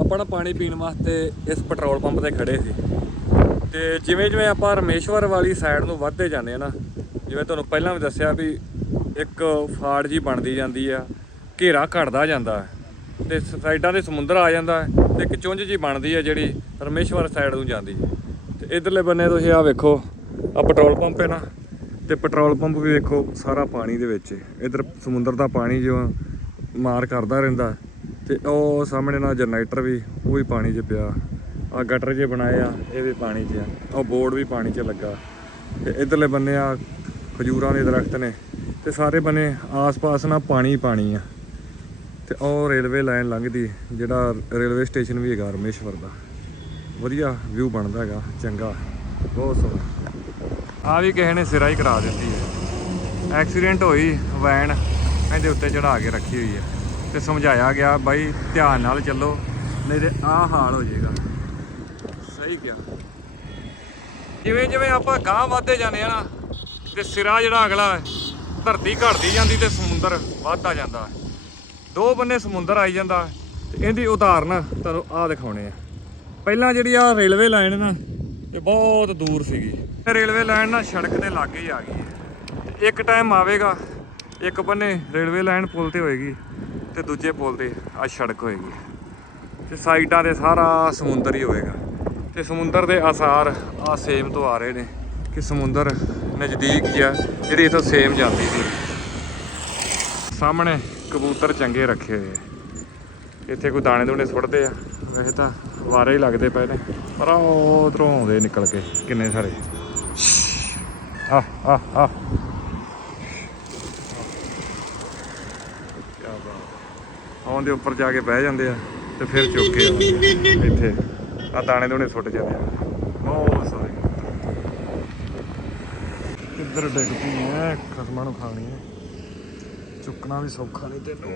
ਆਪਾਂ ਨਾ ਪਾਣੀ ਪੀਣ ਵਾਸਤੇ ਇਸ ਪੈਟਰੋਲ ਪੰਪ ਤੇ ਖੜੇ ਸੀ। ਤੇ ਜਿਵੇਂ ਜਿਵੇਂ ਆਪਾਂ ਰਮੇਸ਼ਵਰ ਵਾਲੀ ਸਾਈਡ ਨੂੰ ਵੱਧਦੇ ਜਾਂਦੇ ਆ ਨਾ, ਜਿਵੇਂ ਤੁਹਾਨੂੰ ਪਹਿਲਾਂ ਵੀ ਦੱਸਿਆ ਵੀ ਇੱਕ ਫਾੜ ਜੀ ਬਣਦੀ ਜਾਂਦੀ ਆ, ਘੇਰਾ ਘਟਦਾ ਜਾਂਦਾ ਹੈ ਤੇ ਸਾਈਡਾਂ ਦੇ ਸਮੁੰਦਰ ਆ ਜਾਂਦਾ ਹੈ ਤੇ ਇੱਕ ਚੁੰਝ ਜੀ ਬਣਦੀ ਆ ਜਿਹੜੀ ਰਮੇਸ਼ਵਰ ਸਾਈਡ ਨੂੰ ਜਾਂਦੀ ਹੈ। ਤੇ ਇਧਰਲੇ ਬੰਨੇ ਤੁਸੀਂ ਆ ਵੇਖੋ ਆ ਪੈਟਰੋਲ ਪੰਪ ਹੈ ਨਾ, ਤੇ ਪੈਟਰੋਲ ਪੰਪ ਵੀ ਵੇਖੋ ਸਾਰਾ ਪਾਣੀ ਦੇ ਵਿੱਚ ਇਧਰ ਸਮੁੰਦਰ ਦਾ ਪਾਣੀ ਜੋ ਮਾਰ ਕਰਦਾ ਰਹਿੰਦਾ ਤੇ ਉਹ ਸਾਹਮਣੇ ਨਾਲ ਜਨਰੇਟਰ ਵੀ, ਉਹ ਵੀ ਪਾਣੀ 'ਚ ਪਿਆ। ਆ ਗਟਰ ਜੇ ਬਣਾਏ ਆ, ਇਹ ਵੀ ਪਾਣੀ 'ਚ ਆ। ਉਹ ਬੋਰਡ ਵੀ ਪਾਣੀ 'ਚ ਲੱਗਾ। ਤੇ ਇਧਰਲੇ ਬੰਨੇ ਆ ਖਜੂਰਾਂ ਦੇ ਦਰਖਤ ਨੇ। ਤੇ ਸਾਰੇ ਬੰਨੇ ਆਸ-ਪਾਸ ਨਾ ਪਾਣੀ ਪਾਣੀ ਆ। ਤੇ ਉਹ ਰੇਲਵੇ ਲਾਈਨ ਲੰਘਦੀ, ਜਿਹੜਾ ਰੇਲਵੇ ਸਟੇਸ਼ਨ ਵੀ ਹੈਗਾ ਰਮੇਸ਼ਵਰ ਦਾ। ਵਧੀਆ ਵਿਊ ਬਣਦਾ ਹੈਗਾ, ਚੰਗਾ। ਬਹੁਤ ਸੋਹਣਾ। ਆ ਵੀ ਕਿਸੇ ਨੇ ਸਿਰਾ ਹੀ ਕਰਾ ਦਿੱਤੀ ਹੈ। ਐਕਸੀਡੈਂਟ ਹੋਈ ਵੈਨ ਇਹਦੇ ਉੱਤੇ ਚੜਾ ਕੇ ਰੱਖੀ ਹੋਈ ਹੈ। ਤੇ ਸਮਝਾਇਆ ਗਿਆ, ਬਾਈ, ਧਿਆਨ ਨਾਲ ਚੱਲੋ, ਨਹੀਂ ਤੇ ਆਹ ਹਾਲ ਹੋ ਜਾਏਗਾ। ਸਹੀ ਕਿਹਾ। ਜਿਵੇਂ ਜਿਵੇਂ ਆਪਾਂ ਗਾਂਹ ਵੱਧਦੇ ਜਾਂਦੇ ਆ ਨਾ, ਤੇ ਸਿਰਾ ਜਿਹੜਾ ਅਗਲਾ ਧਰਤੀ ਘਟਦੀ ਜਾਂਦੀ ਤੇ ਸਮੁੰਦਰ ਵੱਧਦਾ ਜਾਂਦਾ ਦੋ ਬੰਨੇ ਸਮੁੰਦਰ ਆਈ ਜਾਂਦਾ ਹੈ, ਤੇ ਇਹਦੀ ਉਦਾਹਰਨ ਤੁਹਾਨੂੰ ਆਹ ਦਿਖਾਉਣੇ ਆ। ਪਹਿਲਾਂ ਜਿਹੜੀ ਆ ਰੇਲਵੇ ਲਾਈਨ ਨਾ, ਇਹ ਬਹੁਤ ਦੂਰ ਸੀਗੀ। ਰੇਲਵੇ ਲਾਈਨ ਨਾ ਸੜਕ ਦੇ ਲਾਗੇ ਹੀ ਆ ਗਈ ਹੈ। ਇੱਕ ਟਾਈਮ ਆਵੇਗਾ, ਇੱਕ ਬੰਨੇ ਰੇਲਵੇ ਲਾਈਨ ਪੁਲ ਤੇ ਹੋਏਗੀ, ਤੇ ਦੂਜੇ ਪੁਲ ਤੇ ਆ ਸੜਕ ਹੋਏਗੀ। ਤੇ ਸਾਈਡਾਂ ਤੇ ਸਾਰਾ ਸਮੁੰਦਰ ਹੀ ਹੋਏਗਾ। ਤੇ ਸਮੁੰਦਰ ਦੇ ਆਸਾਰ ਆ ਸੇਮ ਤੋਂ ਆ ਰਹੇ ਨੇ ਕਿ ਸਮੁੰਦਰ ਨਜ਼ਦੀਕ ਹੀ ਆ, ਜਿਹੜੀ ਇਥੋਂ ਸੇਮ ਜਾਂਦੀ ਸੀ। ਸਾਹਮਣੇ ਕਬੂਤਰ ਚੰਗੇ ਰੱਖੇ ਹੋਏ ਆ। ਇੱਥੇ ਕੋਈ ਦਾਣੇ ਦੂਣੇ ਸੁੱਟਦੇ ਆ। ਵੈਸੇ ਤਾਂ ਵਾਰੇ ਹੀ ਲੱਗਦੇ ਪਏ ਨੇ, ਪਰ ਉਹ ਉਧਰੋਂ ਆਉਂਦੇ ਨਿਕਲ ਕੇ, ਕਿੰਨੇ ਸਾਰੇ। ਆ ਆ ਆ ਕਿਆ ਆਉਣ ਦੇ ਉੱਪਰ ਜਾ ਕੇ ਬਹਿ ਜਾਂਦੇ ਆ ਤੇ ਫਿਰ ਚੁੱਕ ਕੇ ਆ ਇੱਥੇ। ਆ ਦਾਣੇ ਦੂਣੇ ਸੁੱਟ ਜਾਂਦੇ ਆ। ਬਹੁਤ ਸਾਰੇ ਕਿੱਧਰ ਡਿੱਗ ਪਈ ਐ, ਖਸਮਾਂ ਨੂੰ ਖਾਣੀ ਐ। ਚੁੱਕਣਾ ਵੀ ਸੌਖਾ ਨਹੀਂ ਤੈਨੂੰ।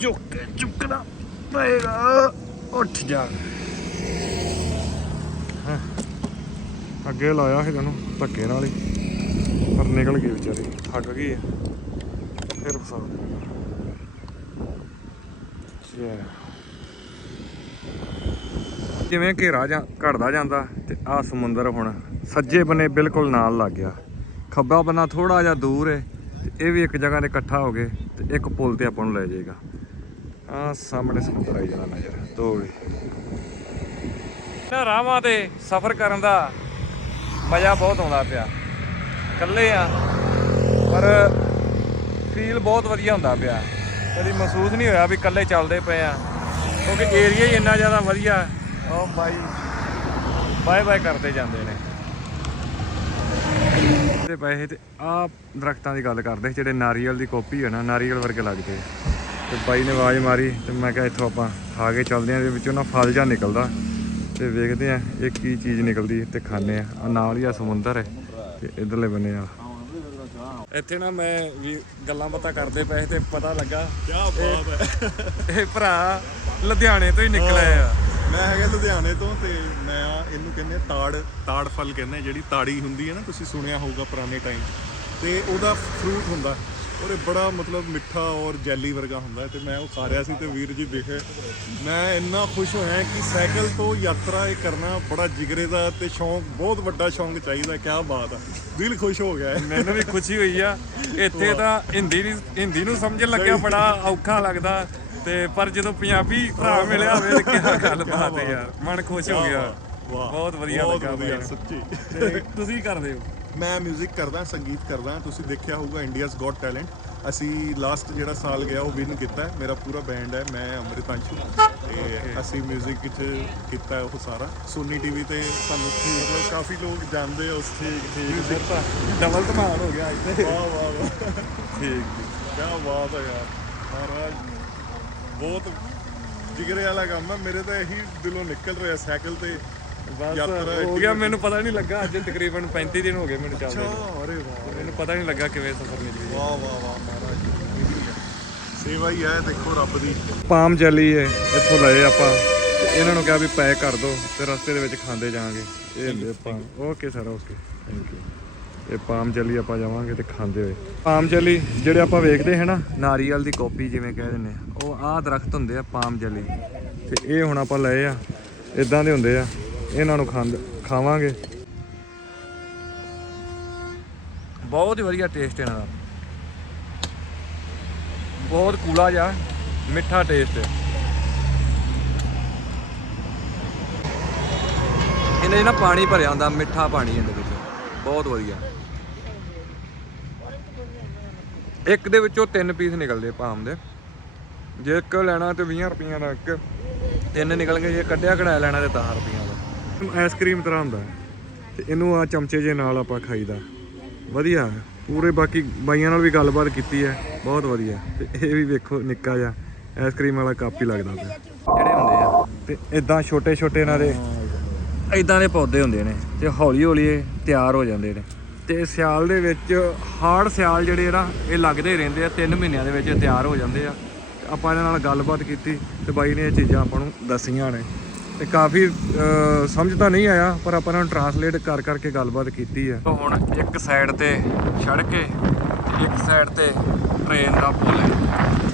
ਝੁੱਕ ਕੇ ਚੁੱਕਣਾ ਪਏਗਾ। ਉੱਠ ਜਾ। ਅੱਗੇ ਲਾਇਆ ਸੀ ਤੈਨੂੰ ਧੱਕੇ ਨਾਲ ਹੀ। ਪਰ ਨਿਕਲ ਗਈ ਵਿਚਾਰੀ। ਥੱਕ ਗਈ ਹੈ ਫਿਰ ਫਸਾ। ਚੇ ਜਿਵੇਂ ਘੇਰਾ ਜਾਂ ਘਟਦਾ ਜਾਂਦਾ ਤੇ ਆ ਸਮੁੰਦਰ ਹੁਣ ਸੱਜੇ ਬੰਨੇ ਬਿਲਕੁਲ ਨਾਲ ਲੱਗ ਗਿਆ। ਖੱਬਾ ਬੰਨਾ ਥੋੜਾ ਜਿਹਾ ਦੂਰ ਹੈ ਇਹ ਵੀ ਇੱਕ ਜਗ੍ਹਾ ਤੇ ਇਕੱਠਾ ਹੋ ਗਏ ਤੇ ਇੱਕ ਪੁਲ ਤੇ ਆਪਾਂ ਨੂੰ ਲੈ ਜਾਏਗਾ। ਆ ਸਾਹਮਣੇ ਸਮੁੰਦਰ ਆਈ ਜਾਂਦਾ ਨਜ਼ਰ ਤੋੜੀ ਨਾ ਰਾਵਾਂ ਤੇ ਸਫ਼ਰ ਕਰਨ ਦਾ ਮਜ਼ਾ ਬਹੁਤ ਆਉਂਦਾ ਪਿਆ। ਇਕੱਲੇ ਆ, ਪਰ ਫੀਲ ਬਹੁਤ ਵਧੀਆ ਹੁੰਦਾ ਪਿਆ। ਕਦੀ ਮਹਿਸੂਸ ਨਹੀਂ ਹੋਇਆ ਵੀ ਇਕੱਲੇ ਚੱਲਦੇ ਪਏ ਆ, ਕਿਉਂਕਿ ਏਰੀਆ ਹੀ ਇੰਨਾ ਜ਼ਿਆਦਾ ਵਧੀਆ। ਉਹ ਬਾਈ। ਬਾਏ ਬਾਏ ਕਰਦੇ ਜਾਂਦੇ ਨੇ। ਤੇ ਪੈਸੇ ਤੇ ਆ ਦਰਖਤਾਂ ਦੀ ਗੱਲ ਕਰਦੇ ਜਿਹੜੇ ਨਾਰੀਅਲ ਦੀ ਕਾਪੀ ਹੈ ਨਾ ਨਾਰੀਅਲ ਵਰਗੇ ਲੱਗਦੇ। ਤੇ ਬਾਈ ਨੇ ਆਵਾਜ਼ ਮਾਰੀ ਤੇ ਮੈਂ ਕਿਹਾ ਇੱਥੋਂ ਆਪਾਂ ਖਾ ਕੇ ਚੱਲਦੇ ਆ ਦੇ ਵਿੱਚੋਂ ਨਾ ਫਲ ਜਾਂ ਨਿਕਲਦਾ। ਤੇ ਵੇਖਦੇ ਆ ਇਹ ਕੀ ਚੀਜ਼ ਨਿਕਲਦੀ ਤੇ ਖਾਣੇ ਆ। ਆ ਨਾਲ ਹੀ ਆ ਸਮੁੰਦਰ ਹੈ ਤੇ ਇਧਰਲੇ ਬੰਨੇ ਆ। ਇੱਥੇ ਨਾ ਮੈਂ ਵੀ ਗੱਲਾਂ ਬਾਤਾਂ ਕਰਦੇ ਪਏ ਤੇ ਪਤਾ ਲੱਗਾ ਕੀ ਬਾਤ ਹੈ। ਇਹ ਭਰਾ ਲੁਧਿਆਣੇ ਤੋਂ ਹੀ ਨਿਕਲਿਆ ਆ। ਮੈਂ ਹੈਗਾ ਲੁਧਿਆਣੇ ਤੋਂ ਤੇ ਮੈਂ ਆ ਇਹਨੂੰ ਕਹਿੰਦੇ ਤਾੜ ਤਾੜ ਫਲ ਕਹਿੰਦੇ ਜਿਹੜੀ ਤਾੜੀ ਹੁੰਦੀ ਹੈ ਨਾ, ਤੁਸੀਂ ਸੁਣਿਆ ਹੋਊਗਾ ਪੁਰਾਣੇ ਟਾਈਮ ਤੇ ਉਹਦਾ ਫਰੂਟ ਹੁੰਦਾ। ਔਰ ਇਹ ਬੜਾ ਮਤਲਬ ਮਿੱਠਾ ਔਰ ਜੈਲੀ ਵਰਗਾ ਹੁੰਦਾ ਹੈ ਤੇ ਮੈਂ ਉਹ ਖਾ ਰਿਹਾ ਸੀ ਤੇ ਵੀਰ ਜੀ ਦਿਖੇ ਮੈਂ ਇੰਨਾ ਖੁਸ਼ ਹੋਇਆ ਕਿ ਸਾਈਕਲ ਤੋਂ ਯਾਤਰਾ ਇਹ ਕਰਨਾ ਬੜਾ ਜਿਗਰੇ ਦਾ ਤੇ ਸ਼ੌਂਕ, ਬਹੁਤ ਵੱਡਾ ਸ਼ੌਂਕ ਚਾਹੀਦਾ ਕਿਆ ਬਾਤ ਆ। ਦਿਲ ਖੁਸ਼ ਹੋ ਗਿਆ ਹੈ। ਮੈਨੂੰ ਵੀ ਖੁਸ਼ੀ ਹੋਈ ਆ। ਇੱਥੇ ਤਾਂ ਹਿੰਦੀ ਨਹੀਂ, ਹਿੰਦੀ ਨੂੰ ਸਮਝਣ ਲੱਗਿਆ ਬੜਾ ਔਖਾ ਲੱਗਦਾ। ਤੇ ਪਰ ਜਦੋਂ ਪੰਜਾਬੀ ਭਰਾ ਮਿਲਿਆ ਹੋਵੇ ਤੇ ਕਿਹਾ ਗੱਲ ਬਾਤ ਹੈ ਯਾਰ ਮਨ ਖੁਸ਼ ਹੋ ਗਿਆ ਵਾਹ ਬਹੁਤ ਵਧੀਆ ਬਹੁਤ ਲੱਗਾ ਵਧੀਆ ਮੈਨੂੰ। ਸੱਚੀ ਤੇ ਤੁਸੀਂ ਕਰਦੇ ਹੋ ਮੈਂ 뮤직 ਕਰਦਾ ਸੰਗੀਤ ਕਰਦਾ ਤੁਸੀਂ ਦੇਖਿਆ ਹੋਊਗਾ ਇੰਡੀਆਜ਼ ਗੋਟ ਟੈਲੈਂਟ ਅਸੀਂ ਲਾਸਟ ਜਿਹੜਾ ਸਾਲ ਗਿਆ ਉਹ ਵਿਨ ਕੀਤਾ ਹੈ। ਮੇਰਾ ਪੂਰਾ ਬੈਂਡ ਹੈ ਮੈਂ ਅੰਮ੍ਰਿਤਾਂਸ਼ੂ ਤੇ ਅਸੀਂ 뮤직 ਵਿੱਚ ਕੀਤਾ ਹੈ ਉਹ ਸਾਰਾ ਸੋਨੀ ਟੀਵੀ ਤੇ ਸਾਨੂੰ ਮਤਲਬ ਕਾਫੀ ਲੋਕ ਜਾਣਦੇ ਆ ਉਸ ਠੀਕ ਠੀਕ ਤਾਂ ਡਬਲ ਧਮਾਲ ਹੋ ਗਿਆ ਇੱਥੇ ਵਾਹ ਵਾਹ ਵਾਹ ਠੀਕ ਕੀ ਬਾਤ ਹੈ ਯਾਰ ਮਹਾਰਾਜ ਬਹੁਤ ਜਿਗਰੇ ਵਾਲਾ ਕੰਮ ਹੈ। ਮੇਰੇ ਤਾਂ ਇਹੀ ਦਿਲੋਂ ਨਿਕਲ ਰਿਹਾ ਸਾਈਕਲ ਤੇ ਬਸ ਯਾਤਰਾ ਹੋ ਗਿਆ ਮੈਨੂੰ ਪਤਾ ਨਹੀਂ ਲੱਗਾ ਅੱਜ ਤਕਰੀਬਨ 35 ਦਿਨ ਹੋ ਗਏ ਮੈਨੂੰ ਚੱਲਦੇ। ਅੱਛਾ ਅਰੇ ਵਾਹ। ਮੈਨੂੰ ਪਤਾ ਨਹੀਂ ਲੱਗਾ ਕਿਵੇਂ ਸਫ਼ਰ ਨਿਕਲੀ ਵਾਹ ਵਾਹ ਵਾਹ ਮਹਾਰਾਜ ਸੇਵਾ ਹੀ ਹੈ ਦੇਖੋ ਰੱਬ ਦੀ। ਪਾਮ ਜੈਲੀ ਹੈ ਇੱਥੋਂ ਲਏ ਆਪਾਂ। ਤੇ ਇਹਨਾਂ ਨੂੰ ਕਿਹਾ ਵੀ ਪੈਕ ਕਰ ਦਿਓ ਤੇ ਰਸਤੇ ਦੇ ਵਿੱਚ ਖਾਂਦੇ ਜਾਾਂਗੇ ਇਹ palm okay sir okay thank you ਇਹ ਪਾਮ ਜੈਲੀ ਆਪਾਂ ਜਾਵਾਂਗੇ ਤੇ ਖਾਂਦੇ ਹੋਏ। ਪਾਮ ਜੈਲੀ ਜਿਹੜੇ ਆਪਾਂ ਵੇਖਦੇ ਹੈ ਨਾ, ਨਾਰੀਅਲ ਦੀ ਕਾਪੀ ਜਿਵੇਂ ਕਹਿ ਦਿੰਦੇ ਆ, ਉਹ ਆਹ ਦਰਖਤ ਹੁੰਦੇ ਆ ਪਾਮ ਜੈਲੀ। ਤੇ ਇਹ ਹੁਣ ਆਪਾਂ ਲਏ ਆ ਇਦਾਂ ਦੇ ਹੁੰਦੇ ਆ, ਇਹਨਾਂ ਨੂੰ ਖਾਵਾਂਗੇ। ਬਹੁਤ ਹੀ ਵਧੀਆ ਟੇਸਟ ਇਹਨਾਂ ਦਾ। ਬਹੁਤ ਕੂਲਾ ਜਿਹਾ, ਮਿੱਠਾ ਟੇਸਟ ਹੈ। ਇਹਨੇ ਨਾ ਪਾਣੀ ਭਰਿਆ ਹੁੰਦਾ, ਮਿੱਠਾ ਪਾਣੀ ਇਹਦੇ ਵਿੱਚ। ਬਹੁਤ ਵਧੀਆ। ਇੱਕ ਦੇ ਵਿੱਚੋਂ ਤਿੰਨ ਪੀਸ ਨਿਕਲਦੇ ਪਾਮ ਦੇ। ਜੇ ਇੱਕ ਲੈਣਾ ਤੇ 20 ਰੁਪਈਆ ਦਾ ਇੱਕ, ਤਿੰਨ ਨਿਕਲ ਗਏ, ਜੇ ਕੱਢਿਆ ਕਢਾਇਆ ਲੈਣਾ ਤੇ 10 ਰੁਪਈਆ ਦਾ। ਆਈਸਕ੍ਰੀਮ ਤਰ੍ਹਾਂ ਹੁੰਦਾ ਹੈ। ਤੇ ਇਹਨੂੰ ਆ ਚਮਚੇ ਜੇ ਨਾਲ ਆਪਾਂ ਖਾਈਦਾ। ਵਧੀਆ ਪੂਰੇ ਬਾਕੀ ਬਾਈਆਂ ਨਾਲ ਵੀ ਗੱਲਬਾਤ ਕੀਤੀ ਹੈ। ਬਹੁਤ ਵਧੀਆ ਤੇ ਇਹ ਵੀ ਵੇਖੋ ਨਿੱਕਾ ਜਿਹਾ ਆਈਸਕ੍ਰੀਮ ਵਾਲਾ ਕੱਪ ਹੀ ਲੱਗਦਾ ਪਿਆ। ਜਿਹੜੇ ਹੁੰਦੇ ਆ? ਤੇ ਇਦਾਂ ਛੋਟੇ ਛੋਟੇ ਇਹਨਾਂ ਦੇ ਇਦਾਂ ਦੇ ਪੌਦੇ ਹੁੰਦੇ ਨੇ। ਤੇ ਹੌਲੀ ਹੌਲੀ ਤਿਆਰ ਹੋ ਜਾਂਦੇ ਨੇ। ਤੇ ਸਿਆਲ ਦੇ ਵਿੱਚ ਹਾਰਡ ਸਿਆਲ ਜਿਹੜੇ ਨਾ, ਇਹ ਲੱਗਦੇ ਹੀ ਰਹਿੰਦੇ ਆ 3 ਮਹੀਨਿਆਂ ਦੇ ਵਿੱਚ ਤਿਆਰ ਹੋ ਜਾਂਦੇ ਆ। ਤੇ ਆਪਾਂ ਇਹਨਾਂ ਨਾਲ ਗੱਲਬਾਤ ਕੀਤੀ ਤੇ ਬਾਈ ਨੇ ਇਹ ਚੀਜ਼ਾਂ ਆਪਾਂ ਨੂੰ ਦੱਸੀਆਂ ਨੇ। ਤੇ ਕਾਫੀ ਸਮਝ ਤਾਂ ਨਹੀਂ ਆਇਆ, ਪਰ ਆਪਾਂ ਇਹਨਾਂ ਨੂੰ ਟਰਾਂਸਲੇਟ ਕਰ ਕਰਕੇ ਗੱਲਬਾਤ ਕੀਤੀ ਹੈ ਹੁਣ ਇੱਕ ਸਾਈਡ ਤੇ ਸੜਕ ਹੈ ਇੱਕ ਸਾਈਡ ਤੇ ਟ੍ਰੇਨ ਦਾ ਪੁਲ ਹੈ।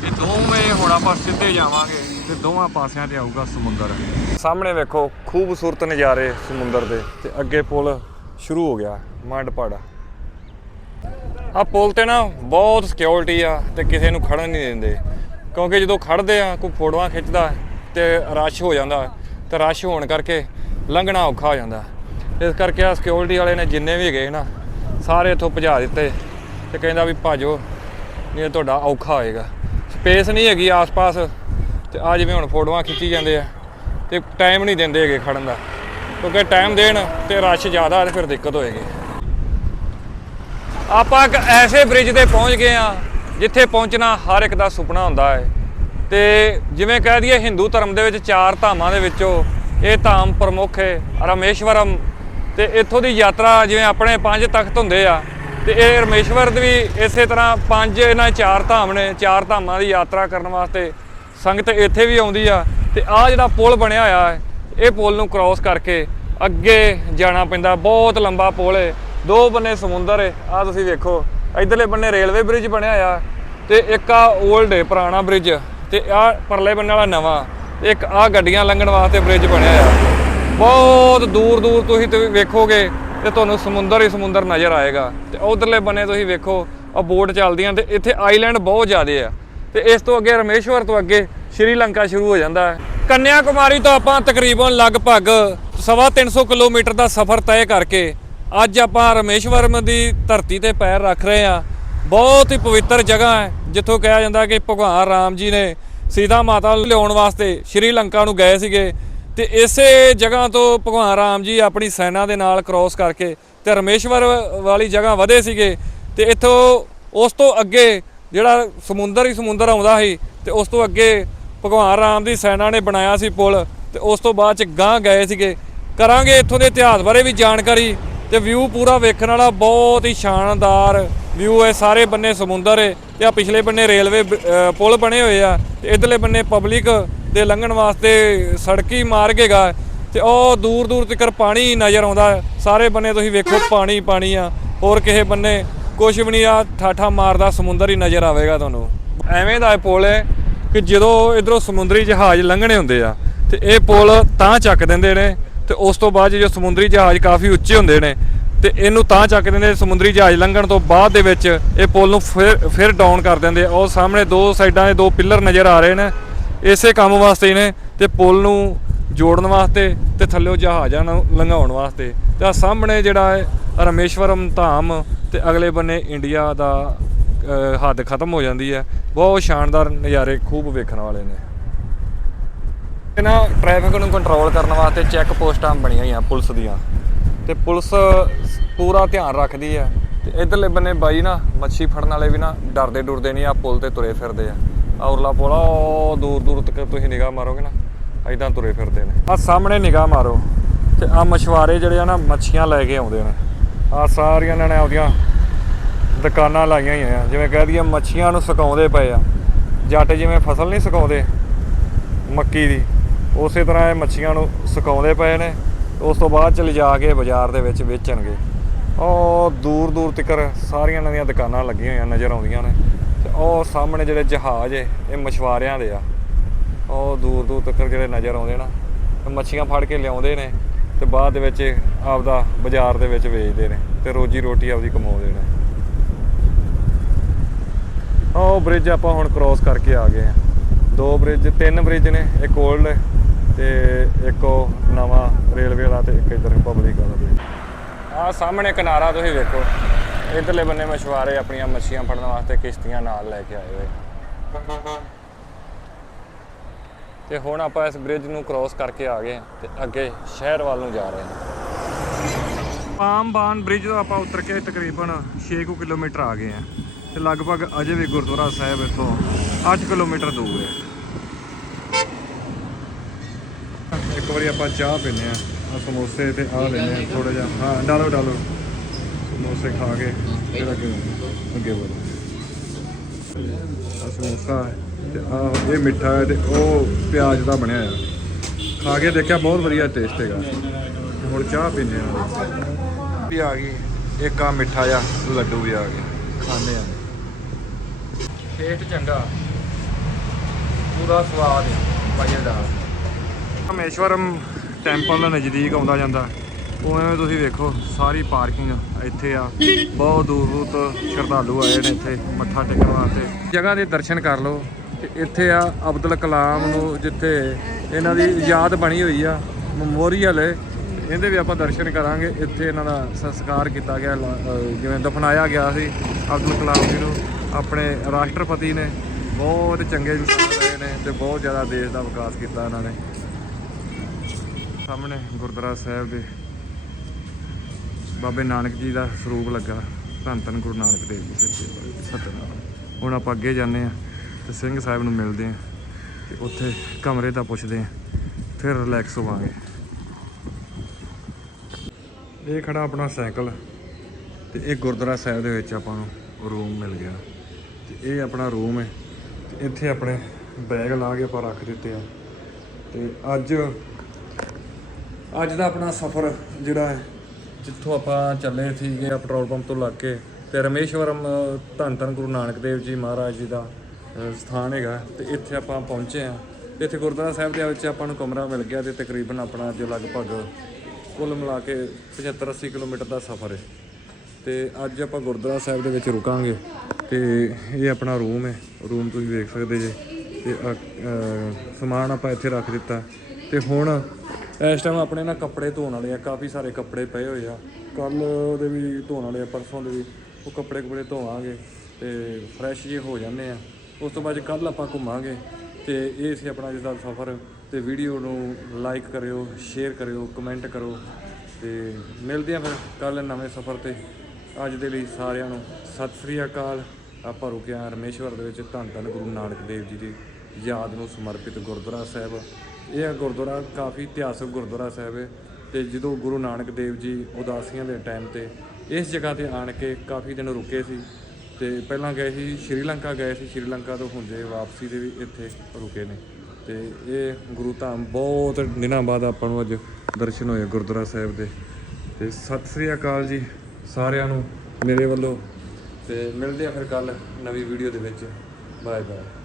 ਇਹ ਦੋਵੇਂ ਹੁਣ ਆਪਾਂ ਸਿੱਧੇ ਜਾਵਾਂਗੇ ਤੇ ਦੋਵਾਂ ਪਾਸਿਆਂ ਤੇ ਆਊਗਾ ਸਮੁੰਦਰ। ਸਾਹਮਣੇ ਵੇਖੋ, ਖੂਬਸੂਰਤ ਨਜ਼ਾਰੇ ਸਮੁੰਦਰ ਦੇ ਤੇ ਅੱਗੇ ਪੁਲ ਸ਼ੁਰੂ ਹੋ ਗਿਆ। ਮੰਡਪੜ। ਆ ਪੁਲ ਤੇ ਨਾ ਬਹੁਤ ਸਿਕਿਉਰਿਟੀ ਆ ਤੇ ਕਿਸੇ ਨੂੰ ਖੜਨ ਨਹੀਂ ਦਿੰਦੇ। ਕਿਉਂਕਿ ਜਦੋਂ ਖੜਦੇ ਆ, ਕੋਈ ਫੋਟੋਆਂ ਖਿੱਚਦਾ ਤੇ ਰਸ਼ ਹੋ ਜਾਂਦਾ। ਤੇ ਰਸ਼ ਹੋਣ ਕਰਕੇ ਲੰਘਣਾ ਔਖਾ ਹੋ ਜਾਂਦਾ। ਇਸ ਕਰਕੇ ਆ ਸਿਕਿਉਰਿਟੀ ਵਾਲੇ ਨੇ ਜਿੰਨੇ ਵੀ ਹੈਗੇ ਨਾ, ਸਾਰੇ ਇੱਥੋਂ ਭਜਾ ਦਿੱਤੇ ਤੇ ਕਹਿੰਦਾ ਵੀ ਭਾਜੋ, ਨਹੀਂ ਤੁਹਾਡਾ ਔਖਾ ਹੋਏਗਾ। ਸਪੇਸ ਨਹੀਂ ਹੈਗੀ ਆਸ-ਪਾਸ ਤੇ ਆ ਜਿਵੇਂ ਹੁਣ ਫੋਟੋਆਂ ਖਿੱਚੀ ਜਾਂਦੇ ਆ ਤੇ ਟਾਈਮ ਨਹੀਂ ਦਿੰਦੇ ਹੈਗੇ ਖੜਨ ਦਾ। ਕਿਉਂਕਿ ਟਾਈਮ ਦੇਣ ਤੇ ਰਸ਼ ਜ਼ਿਆਦਾ ਤੇ ਫਿਰ ਦਿੱਕਤ ਹੋਏਗੀ। ਆਪਾਂ ਇੱਕ ਐਸੇ ਬ੍ਰਿਜ ਤੇ ਪਹੁੰਚ ਗਏ ਆ ਜਿੱਥੇ ਪਹੁੰਚਣਾ ਹਰ ਇੱਕ ਦਾ ਸੁਪਨਾ ਹੁੰਦਾ ਹੈ। ਤੇ ਜਿਵੇਂ ਕਹਿ ਦਈਏ ਹਿੰਦੂ ਧਰਮ ਦੇ ਵਿੱਚ ਚਾਰ ਧਾਮਾਂ ਦੇ ਵਿੱਚੋਂ ਇਹ ਧਾਮ ਪ੍ਰਮੁੱਖ ਹੈ, ਰਾਮੇਸ਼ਵਰਮ। ਤੇ ਇੱਥੋਂ ਦੀ ਯਾਤਰਾ ਜਿਵੇਂ ਆਪਣੇ ਪੰਜ ਤਖਤ ਹੁੰਦੇ ਆ, ਤੇ ਇਹ ਰਮੇਸ਼ਵਰ ਦੇ ਵੀ ਇਸੇ ਤਰ੍ਹਾਂ ਪੰਜ ਇਹਨਾਂ ਚਾਰ ਧਾਮ ਨੇ, ਚਾਰ ਧਾਮਾਂ ਦੀ ਯਾਤਰਾ ਕਰਨ ਵਾਸਤੇ ਸੰਗਤ ਇੱਥੇ ਵੀ ਆਉਂਦੀ ਆ। ਤੇ ਆ ਜਿਹੜਾ ਪੁਲ ਬਣਿਆ ਹੋਇਆ ਹੈ, ਇਹ ਪੁਲ ਨੂੰ ਕ੍ਰਾਸ ਕਰਕੇ ਅੱਗੇ ਜਾਣਾ ਪੈਂਦਾ, ਬਹੁਤ ਲੰਬਾ ਪੁਲ ਹੈ। ਦੋ ਬੰਨੇ ਸਮੁੰਦਰ ਏ ਆ ਤੁਸੀਂ ਵੇਖੋ, ਇਧਰਲੇ ਬੰਨੇ ਰੇਲਵੇ ਬ੍ਰਿਜ ਬਣਿਆ ਆ, ਤੇ ਇੱਕ ਆ 올ਡ ਹੈ ਪੁਰਾਣਾ ਬ੍ਰਿਜ, ਤੇ ਆ ਪਰਲੇ ਬੰਨੇ ਵਾਲਾ ਨਵਾਂ ਇੱਕ ਆ ਗੱਡੀਆਂ ਲੰਘਣ ਵਾਸਤੇ ਬ੍ਰਿਜ ਬਣਿਆ ਆ। ਬਹੁਤ ਦੂਰ ਦੂਰ ਤੁਸੀਂ ਤੇ ਵੇਖੋਗੇ, ਤੇ ਤੁਹਾਨੂੰ ਸਮੁੰਦਰ ਹੀ ਸਮੁੰਦਰ ਨਜ਼ਰ ਆਏਗਾ। ਤੇ ਉਧਰਲੇ ਬੰਨੇ ਤੁਸੀਂ ਵੇਖੋ, ਆ ਬੋਟ ਚੱਲਦੀਆਂ, ਤੇ ਇੱਥੇ ਆਈਲੈਂਡ ਬਹੁਤ ਜ਼ਿਆਦੇ ਆ। ਤੇ ਇਸ ਤੋਂ ਅੱਗੇ, ਰਮੇਸ਼ਵਰ ਤੋਂ ਅੱਗੇ ਸ਼੍ਰੀਲੰਕਾ ਸ਼ੁਰੂ ਹੋ ਜਾਂਦਾ ਹੈ। ਕੰਨਿਆ ਕੁਮਾਰੀ ਤੋਂ ਆਪਾਂ ਤਕਰੀਬਨ ਲਗਭਗ ਸਵਾ 300 ਕਿਲੋਮੀਟਰ ਦਾ ਸਫ਼ਰ ਤੈਅ ਕਰਕੇ ਅੱਜ ਆਪਾਂ ਰਮੇਸ਼ਵਰਮ ਦੀ ਧਰਤੀ ਤੇ ਪੈਰ ਰੱਖ ਰਹੇ ਹਾਂ। ਬਹੁਤ ਹੀ ਪਵਿੱਤਰ ਜਗ੍ਹਾ ਹੈ, ਜਿੱਥੋਂ ਕਿਹਾ ਜਾਂਦਾ ਕਿ ਭਗਵਾਨ ਰਾਮ ਜੀ ਨੇ ਸੀਤਾ ਮਾਤਾ ਨੂੰ ਲਿਆਉਣ ਵਾਸਤੇ ਸ਼੍ਰੀਲੰਕਾ ਨੂੰ ਗਏ ਸੀਗੇ ਤੇ ਇਸੇ ਜਗ੍ਹਾ ਤੋਂ ਭਗਵਾਨ ਰਾਮ ਜੀ ਆਪਣੀ ਸੈਨਾ ਦੇ ਨਾਲ ਕ੍ਰਾਸ ਕਰਕੇ ਤੇ ਰਮੇਸ਼ਵਰ ਵਾਲੀ ਜਗ੍ਹਾ ਵਧੇ ਸੀਗੇ ਤੇ ਇੱਥੋਂ ਉਸ ਤੋਂ ਅੱਗੇ ਜਿਹੜਾ ਸਮੁੰਦਰ ਹੀ ਸਮੁੰਦਰ ਆਉਂਦਾ ਸੀ ਤੇ ਉਸ ਤੋਂ ਅੱਗੇ ਭਗਵਾਨ ਰਾਮ ਦੀ ਸੈਨਾ ਨੇ ਬਣਾਇਆ ਸੀ ਪੁਲ ਤੇ ਉਸ ਤੋਂ ਬਾਅਦ ਚ ਗਾਂ ਗਏ ਸੀਗੇ। ਕਰਾਂਗੇ ਇੱਥੋਂ ਦੇ ਇਤਿਹਾਸ ਬਾਰੇ ਵੀ ਜਾਣਕਾਰੀ। ਤੇ ਵਿਊ ਪੂਰਾ ਵੇਖਣ ਵਾਲਾ ਬਹੁਤ ਹੀ ਸ਼ਾਨਦਾਰ ਵਿਊ ਹੈ। ਸਾਰੇ ਬੰਨੇ ਸਮੁੰਦਰ ਹੈ ਤੇ ਆ ਪਿਛਲੇ ਬੰਨੇ ਰੇਲਵੇ ਪੁਲ ਬਣੇ ਹੋਏ ਆ ਤੇ ਇਧਰਲੇ ਬੰਨੇ ਪਬਲਿਕ ਦੇ ਲੰਘਣ ਵਾਸਤੇ ਸੜਕੀ ਮਾਰਗ ਹੈਗਾ ਤੇ ਉਹ ਦੂਰ ਦੂਰ ਤੱਕ ਪਾਣੀ ਨਜ਼ਰ ਆਉਂਦਾ ਸਾਰੇ ਬੰਨੇ ਤੁਸੀਂ ਵੇਖੋ ਪਾਣੀ ਪਾਣੀ ਆ। ਹੋਰ ਕਿਸੇ ਬੰਨੇ ਕੁਝ ਵੀ ਨਹੀਂ ਆ, ਠਾਠਾ ਮਾਰਦਾ ਸਮੁੰਦਰ ਹੀ ਨਜ਼ਰ ਆਵੇਗਾ ਤੁਹਾਨੂੰ। ਐਵੇਂ ਦਾ ਇਹ ਪੁਲ ਹੈ ਕਿ ਜਦੋਂ ਇਧਰੋਂ ਸਮੁੰਦਰੀ ਜਹਾਜ਼ ਲੰਘਣੇ ਹੁੰਦੇ ਆ ਤੇ ਇਹ ਪੁਲ ਤਾਂ ਚੱਕ ਦਿੰਦੇ ਨੇ ਤੇ ਉਸ ਤੋਂ ਬਾਅਦ ਜੋ ਸਮੁੰਦਰੀ ਜਹਾਜ਼ ਕਾਫੀ ਉੱਚੇ ਹੁੰਦੇ ਨੇ, ਤੇ ਇਹਨੂੰ ਤਾਂ ਚੱਕ ਦਿੰਦੇ ਸਮੁੰਦਰੀ ਜਹਾਜ਼ ਲੰਘਣ ਤੋਂ ਬਾਅਦ ਦੇ ਵਿੱਚ ਇਹ ਪੁਲ ਨੂੰ ਫਿਰ ਫਿਰ ਡਾਊਨ ਕਰ ਦਿੰਦੇ ਆ। ਉਹ ਸਾਹਮਣੇ ਦੋ ਸਾਈਡਾਂ ਦੇ ਦੋ ਪਿੱਲਰ ਨਜ਼ਰ ਆ ਰਹੇ ਨੇ। ਇਸੇ ਕੰਮ ਵਾਸਤੇ ਨੇ ਤੇ ਪੁਲ ਨੂੰ ਜੋੜਨ ਵਾਸਤੇ ਤੇ ਥੱਲੇੋਂ ਜਹਾਜ਼ਾਂ ਨੂੰ ਲੰਘਾਉਣ ਵਾਸਤੇ। ਤੇ ਆ ਸਾਹਮਣੇ ਜਿਹੜਾ ਹੈ, ਰਮੇਸ਼ਵਰਮ ਧਾਮ ਤੇ ਅਗਲੇ ਬੰਨੇ ਇੰਡੀਆ ਦਾ ਹੱਦ ਖਤਮ ਹੋ ਜਾਂਦੀ ਹੈ। ਬਹੁਤ ਸ਼ਾਨਦਾਰ ਨਜ਼ਾਰੇ ਖੂਬ ਵੇਖਣ ਵਾਲੇ ਨੇ। ਨਾ ਟ੍ਰੈਫਿਕ ਨੂੰ ਕੰਟਰੋਲ ਕਰਨ ਵਾਸਤੇ ਚੈੱਕ ਪੋਸਟਾਂ ਬਣੀਆਂ ਹੋਈਆਂ ਪੁਲਿਸ ਦੀਆਂ। ਤੇ ਪੁਲਿਸ ਪੂਰਾ ਧਿਆਨ ਰੱਖਦੀ ਹੈ ਤੇ ਇਧਰਲੇ ਬੰਨੇ ਬਾਈ ਨਾ, ਮੱਛੀ ਫੜਨ ਵਾਲੇ ਵੀ ਨਾ ਡਰਦੇ ਡੁਰਦੇ ਨਹੀਂ ਆ, ਪੁਲ ਤੇ ਤੁਰੇ ਫਿਰਦੇ ਆ। ਔਰਲਾ ਉਰਲਾ ਪੁਲ ਆ ਦੂਰ ਦੂਰ ਤੱਕ ਤੁਸੀਂ ਨਿਗਾਹ ਮਾਰੋਗੇ ਨਾ ਐਦਾਂ ਤੁਰੇ ਫਿਰਦੇ ਨੇ। ਆ ਸਾਹਮਣੇ ਨਿਗਾਹ ਮਾਰੋ। ਤੇ ਆ ਮਛਵਾਰੇ ਜਿਹੜੇ ਆ ਨਾ, ਮੱਛੀਆਂ ਲੈ ਕੇ ਆਉਂਦੇ ਨੇ। ਆ ਸਾਰੀਆਂ ਇਹਨਾਂ ਨੇ ਆਪਦੀਆਂ ਦੁਕਾਨਾਂ ਲਾਈਆਂ ਹੋਈਆਂ ਆ। ਜਿਵੇਂ ਕਹਿ ਦਈਏ ਮੱਛੀਆਂ ਨੂੰ ਸੁਕਾਉਂਦੇ ਪਏ ਆ। ਜੱਟ ਜਿਵੇਂ ਫਸਲ ਨਹੀਂ ਸੁਕਾਉਂਦੇ, ਮੱਕੀ ਦੀ। ਉਸੇ ਤਰ੍ਹਾਂ ਇਹ ਮੱਛੀਆਂ ਨੂੰ ਸੁਕਾਉਂਦੇ ਪਏ ਨੇ, ਉਸ ਤੋਂ ਬਾਅਦ ਚ ਲਿਜਾ ਕੇ ਬਾਜ਼ਾਰ ਦੇ ਵਿੱਚ ਵੇਚਣਗੇ। ਉਹ ਦੂਰ ਦੂਰ ਤੱਕ ਸਾਰੀਆਂ ਇਹਨਾਂ ਦੀਆਂ ਦੁਕਾਨਾਂ ਲੱਗੀਆਂ ਹੋਈਆਂ ਨਜ਼ਰ ਆਉਂਦੀਆਂ ਨੇ। ਤੇ ਉਹ ਸਾਹਮਣੇ ਜਿਹੜੇ ਜਹਾਜ਼ ਏ, ਇਹ ਮਛਵਾਰਿਆਂ ਦੇ ਆ। ਉਹ ਦੂਰ ਦੂਰ ਤੱਕ ਜਿਹੜੇ ਨਜ਼ਰ ਆਉਂਦੇ ਨਾ ਮੱਛੀਆਂ ਫੜ ਕੇ ਲਿਆਉਂਦੇ ਨੇ ਤੇ ਬਾਅਦ ਦੇ ਵਿੱਚ ਆਪਦਾ ਬਾਜ਼ਾਰ ਦੇ ਵਿੱਚ ਵੇਚਦੇ ਨੇ ਤੇ ਰੋਜੀ ਰੋਟੀ ਆਪਦੀ ਕਮਾਉਂਦੇ ਨੇ। ਉਹ ਬ੍ਰਿਜ ਆਪਾਂ ਹੁਣ ਕ੍ਰੋਸ ਕਰਕੇ ਆ ਗਏ ਆ। ਦੋ ਬ੍ਰਿਜ ਤਿੰਨ ਬ੍ਰਿਜ ਨੇ, ਇੱਕ 올ਡ ਤੇ ਇੱਕ ਉਹ ਨਵਾਂ ਰੇਲਵੇ ਵਾਲਾ ਤੇ ਇੱਕ ਇਧਰ ਪਬਲਿਕ ਵਾਲਾ ਬ੍ਰਿਜ ਆ ਸਾਹਮਣੇ ਕਿਨਾਰਾ ਤੁਸੀਂ ਵੇਖੋ। ਇਧਰਲੇ ਬੰਨੇ ਮਛੁਆਰੇ ਆਪਣੀਆਂ ਮੱਛੀਆਂ ਫੜਨ ਵਾਸਤੇ ਕਿਸ਼ਤੀਆਂ ਨਾਲ ਲੈ ਕੇ ਆਏ ਹੋਏ। ਤੇ ਹੁਣ ਆਪਾਂ ਇਸ ਬ੍ਰਿਜ ਨੂੰ ਕ੍ਰੋਸ ਕਰਕੇ ਆ ਗਏ ਤੇ ਅੱਗੇ ਸ਼ਹਿਰ ਵੱਲ ਨੂੰ ਜਾ ਰਹੇ ਹਾਂ। ਆਮਬਾਨ ਬ੍ਰਿਜ ਤੋਂ ਆਪਾਂ ਉਤਰ ਕੇ ਤਕਰੀਬਨ 6 ਕੁ ਕਿਲੋਮੀਟਰ ਆ ਗਏ ਹਾਂ ਤੇ ਲਗਭਗ ਅਜੇ ਵੀ ਗੁਰਦੁਆਰਾ ਸਾਹਿਬ ਇੱਥੋਂ 8 ਕਿਲੋਮੀਟਰ ਦੂਰ ਹੈ। ਇੱਕ ਵਾਰੀ ਆਪਾਂ ਚਾਹ ਪੀਨੇ ਆ ਆ ਸਮੋਸੇ ਤੇ ਆ ਲੈਨੇ ਆ ਥੋੜਾ ਜਿਹਾ। ਹਾਂ, ਡਾਲੋ ਡਾਲੋ। ਸਮੋਸੇ ਖਾ ਕੇ ਫਿਰ ਅੱਗੇ ਅੱਗੇ ਵਧੋ। ਆ ਸਮੋਸਾ ਹੈ ਤੇ ਆ ਇਹ ਮਿੱਠਾ ਹੈ ਤੇ ਉਹ ਪਿਆਜ਼ ਦਾ ਬਣਿਆ ਆ ਖਾ ਕੇ ਦੇਖਿਆ, ਬਹੁਤ ਵਧੀਆ ਟੇਸਟ ਹੈਗਾ। ਹੁਣ ਚਾਹ ਪੀਨੇ ਆ ਵੀ ਆ ਗਈ। ਇੱਕ ਆ ਮਿੱਠਾ ਆ ਲੱਡੂ ਵੀ ਆ ਗਏ। ਖਾਣੇ ਆ ਟੇਸਟ ਚੰਗਾ। ਪੂਰਾ ਸਵਾਦ ਹੈ। ਮਜ਼ੇਦਾਰ ਰਾਮੇਸ਼ਵਰਮ ਟੈਂਪਲ ਦੇ ਨਜ਼ਦੀਕ ਆਉਂਦਾ ਜਾਂਦਾ। ਉਵੇਂ ਤੁਸੀਂ ਵੇਖੋ, ਸਾਰੀ ਪਾਰਕਿੰਗ ਇੱਥੇ ਆ। ਬਹੁਤ ਦੂਰ ਦੂਰ ਤੋਂ ਸ਼ਰਧਾਲੂ ਆਏ ਨੇ ਇੱਥੇ, ਮੱਥਾ ਟੇਕਣ ਵਾਸਤੇ। ਜਗ੍ਹਾ ਦੇ ਦਰਸ਼ਨ ਕਰ ਲਓ, ਤੇ ਇੱਥੇ ਆ ਅਬਦੁਲ ਕਲਾਮ ਨੂੰ ਜਿੱਥੇ ਇਹਨਾਂ ਦੀ ਯਾਦ ਬਣੀ ਹੋਈ ਆ, ਮੈਮੋਰੀਅਲ ਹੈ ਇਹਦੇ ਵੀ ਆਪਾਂ ਦਰਸ਼ਨ ਕਰਾਂਗੇ। ਇੱਥੇ ਇਹਨਾਂ ਦਾ ਸੰਸਕਾਰ ਕੀਤਾ ਗਿਆ, ਲਾ- ਜਿਵੇਂ ਦਫਨਾਇਆ ਗਿਆ ਸੀ ਅਬਦੁਲ ਕਲਾਮ ਜੀ ਨੂੰ। ਆਪਣੇ ਰਾਸ਼ਟਰਪਤੀ ਨੇ ਬਹੁਤ ਚੰਗੇ ਇਨਸਾਨ ਰਹੇ ਨੇ ਤੇ ਬਹੁਤ ਜ਼ਿਆਦਾ ਦੇਸ਼ ਦਾ ਵਿਕਾਸ ਕੀਤਾ ਇਹਨਾਂ ਨੇ। ਸਾਹਮਣੇ ਗੁਰਦੁਆਰਾ ਸਾਹਿਬ ਦੇ ਬਾਬੇ ਨਾਨਕ ਜੀ ਦਾ ਸਰੂਪ ਲੱਗਾ। ਧੰਨ ਧੰਨ ਗੁਰੂ ਨਾਨਕ ਦੇਵ ਜੀ ਸੱਚੇ ਪਾਤਸ਼ਾਹ, ਹੁਣ ਆਪਾਂ ਅੱਗੇ ਜਾਂਦੇ ਆ ਤੇ ਸਿੰਘ ਸਾਹਿਬ ਨੂੰ ਮਿਲਦੇ ਆ ਤੇ ਉੱਥੇ ਕਮਰੇ ਦਾ ਪੁੱਛਦੇ ਆ ਫਿਰ ਰਿਲੈਕਸ ਹੋਵਾਂਗੇ। ਇਹ ਖੜਾ ਆਪਣਾ ਸਾਈਕਲ ਤੇ ਇਹ ਗੁਰਦੁਆਰਾ ਸਾਹਿਬ ਦੇ ਵਿੱਚ ਆਪਾਂ ਨੂੰ ਰੂਮ ਮਿਲ ਗਿਆ। ਤੇ ਇਹ ਆਪਣਾ ਰੂਮ ਹੈ। ਤੇ ਇੱਥੇ ਆਪਣੇ ਬੈਗ ਲਾ ਕੇ ਆਪਾਂ ਰੱਖ ਦਿੱਤੇ ਆ। ਤੇ ਅੱਜ ਅੱਜ ਦਾ ਆਪਣਾ ਸਫ਼ਰ ਜਿਹੜਾ ਹੈ। ਜਿੱਥੋਂ ਆਪਾਂ ਚੱਲੇ ਸੀਗੇ ਪੈਟਰੋਲ ਪੰਪ ਤੋਂ ਲੱਗ ਕੇ ਤੇ ਰਮੇਸ਼ਵਰਮ ਧੰਨ ਧੰਨ ਗੁਰੂ ਨਾਨਕ ਦੇਵ ਜੀ ਮਹਾਰਾਜ ਜੀ ਦਾ ਸਥਾਨ ਹੈਗਾ। ਤੇ ਇੱਥੇ ਆਪਾਂ ਪਹੁੰਚੇ ਆ ਇੱਥੇ ਗੁਰਦੁਆਰਾ ਸਾਹਿਬ ਦੇ ਵਿੱਚ ਆਪਾਂ ਨੂੰ ਕਮਰਾ ਮਿਲ ਗਿਆ ਤੇ ਤਕਰੀਬਨ ਆਪਣਾ ਅੱਜ ਲਗਭਗ ਕੁੱਲ ਮਿਲਾ ਕੇ 75 80 ਕਿਲੋਮੀਟਰ ਦਾ ਸਫ਼ਰ ਹੈ। ਤੇ ਅੱਜ ਆਪਾਂ ਗੁਰਦੁਆਰਾ ਸਾਹਿਬ ਦੇ ਵਿੱਚ ਰੁਕਾਂਗੇ ਤੇ ਇਹ ਆਪਣਾ ਰੂਮ ਹੈ। ਰੂਮ ਤੁਸੀਂ ਵੇਖ ਸਕਦੇ ਜੇ। ਤੇ ਸਮਾਨ ਆਪਾਂ ਇੱਥੇ ਰੱਖ ਦਿੱਤਾ। ਤੇ ਹੁਣ ਇਸ ਟਾਈਮ ਆਪਣੇ ਨਾ ਕੱਪੜੇ ਧੋਣ ਵਾਲੇ ਆ, ਕਾਫੀ ਸਾਰੇ ਕੱਪੜੇ ਪਏ ਹੋਏ ਆ। ਕੱਲ ਦੇ ਵੀ ਧੋਣ ਵਾਲੇ ਆ, ਪਰਸੋਂ ਦੇ ਵੀ ਉਹ ਕੱਪੜੇ ਕੁਪੜੇ ਧੋਵਾਂਗੇ ਤੇ ਫਰੈਸ਼ ਜੇ ਹੋ ਜਾਂਦੇ ਆ। ਉਸ ਤੋਂ ਬਾਅਦ ਕੱਲ ਆਪਾਂ ਘੁੰਮਾਂਗੇ ਤੇ ਇਹ ਸੀ ਆਪਣਾ ਅੱਜ ਦਾ ਸਫ਼ਰ ਤੇ ਵੀਡੀਓ ਨੂੰ ਲਾਈਕ ਕਰਿਓ ਸ਼ੇਅਰ ਕਰਿਓ ਕਮੈਂਟ ਕਰੋ ਤੇ ਮਿਲਦੇ ਆ ਫਿਰ ਕੱਲ ਨਵੇਂ ਸਫ਼ਰ ਤੇ। ਅੱਜ ਦੇ ਲਈ ਸਾਰਿਆਂ ਨੂੰ ਸਤਿ ਸ੍ਰੀ ਅਕਾਲ। ਆਪਾਂ ਰੁਕੇ ਹਾਂ ਰਮੇਸ਼ਵਰ ਦੇ ਵਿੱਚ ਧੰਨ ਧੰਨ ਗੁਰੂ ਨਾਨਕ ਦੇਵ ਜੀ ਦੀ ਯਾਦ ਨੂੰ ਸਮਰਪਿਤ ਗੁਰਦੁਆਰਾ ਸਾਹਿਬ। ਇਹ ਆ ਗੁਰਦੁਆਰਾ ਕਾਫੀ ਇਤਿਹਾਸਕ ਗੁਰਦੁਆਰਾ ਸਾਹਿਬ ਹੈ ਤੇ ਜਦੋਂ ਗੁਰੂ ਨਾਨਕ ਦੇਵ ਜੀ ਉਦਾਸੀਆਂ ਦੇ ਟਾਈਮ ਤੇ ਇਸ ਜਗ੍ਹਾ ਤੇ ਆਣ ਕੇ ਕਾਫੀ ਦਿਨ ਰੁਕੇ ਸੀ ਤੇ ਪਹਿਲਾਂ ਗਏ ਸੀ ਸ਼੍ਰੀਲੰਕਾ, ਗਏ ਸੀ ਸ਼੍ਰੀਲੰਕਾ ਤੋਂ ਹੁੰਦੇ ਵਾਪਸੀ ਦੇ ਵੀ ਇੱਥੇ ਰੁਕੇ ਨੇ ਤੇ ਇਹ ਗੁਰੂ ਧਾਮ ਬਹੁਤ ਦਿਨਾਂ ਬਾਅਦ ਆਪਾਂ ਨੂੰ ਅੱਜ ਦਰਸ਼ਨ ਹੋਏ ਗੁਰਦੁਆਰਾ ਸਾਹਿਬ ਦੇ ਤੇ ਸਤਿ ਸ੍ਰੀ ਅਕਾਲ ਜੀ ਸਾਰਿਆਂ ਨੂੰ ਮੇਰੇ ਵੱਲੋਂ ਤੇ ਮਿਲਦੇ ਆ ਫਿਰ ਕੱਲ ਨਵੀਂ ਵੀਡੀਓ ਦੇ ਵਿੱਚ। Bye bye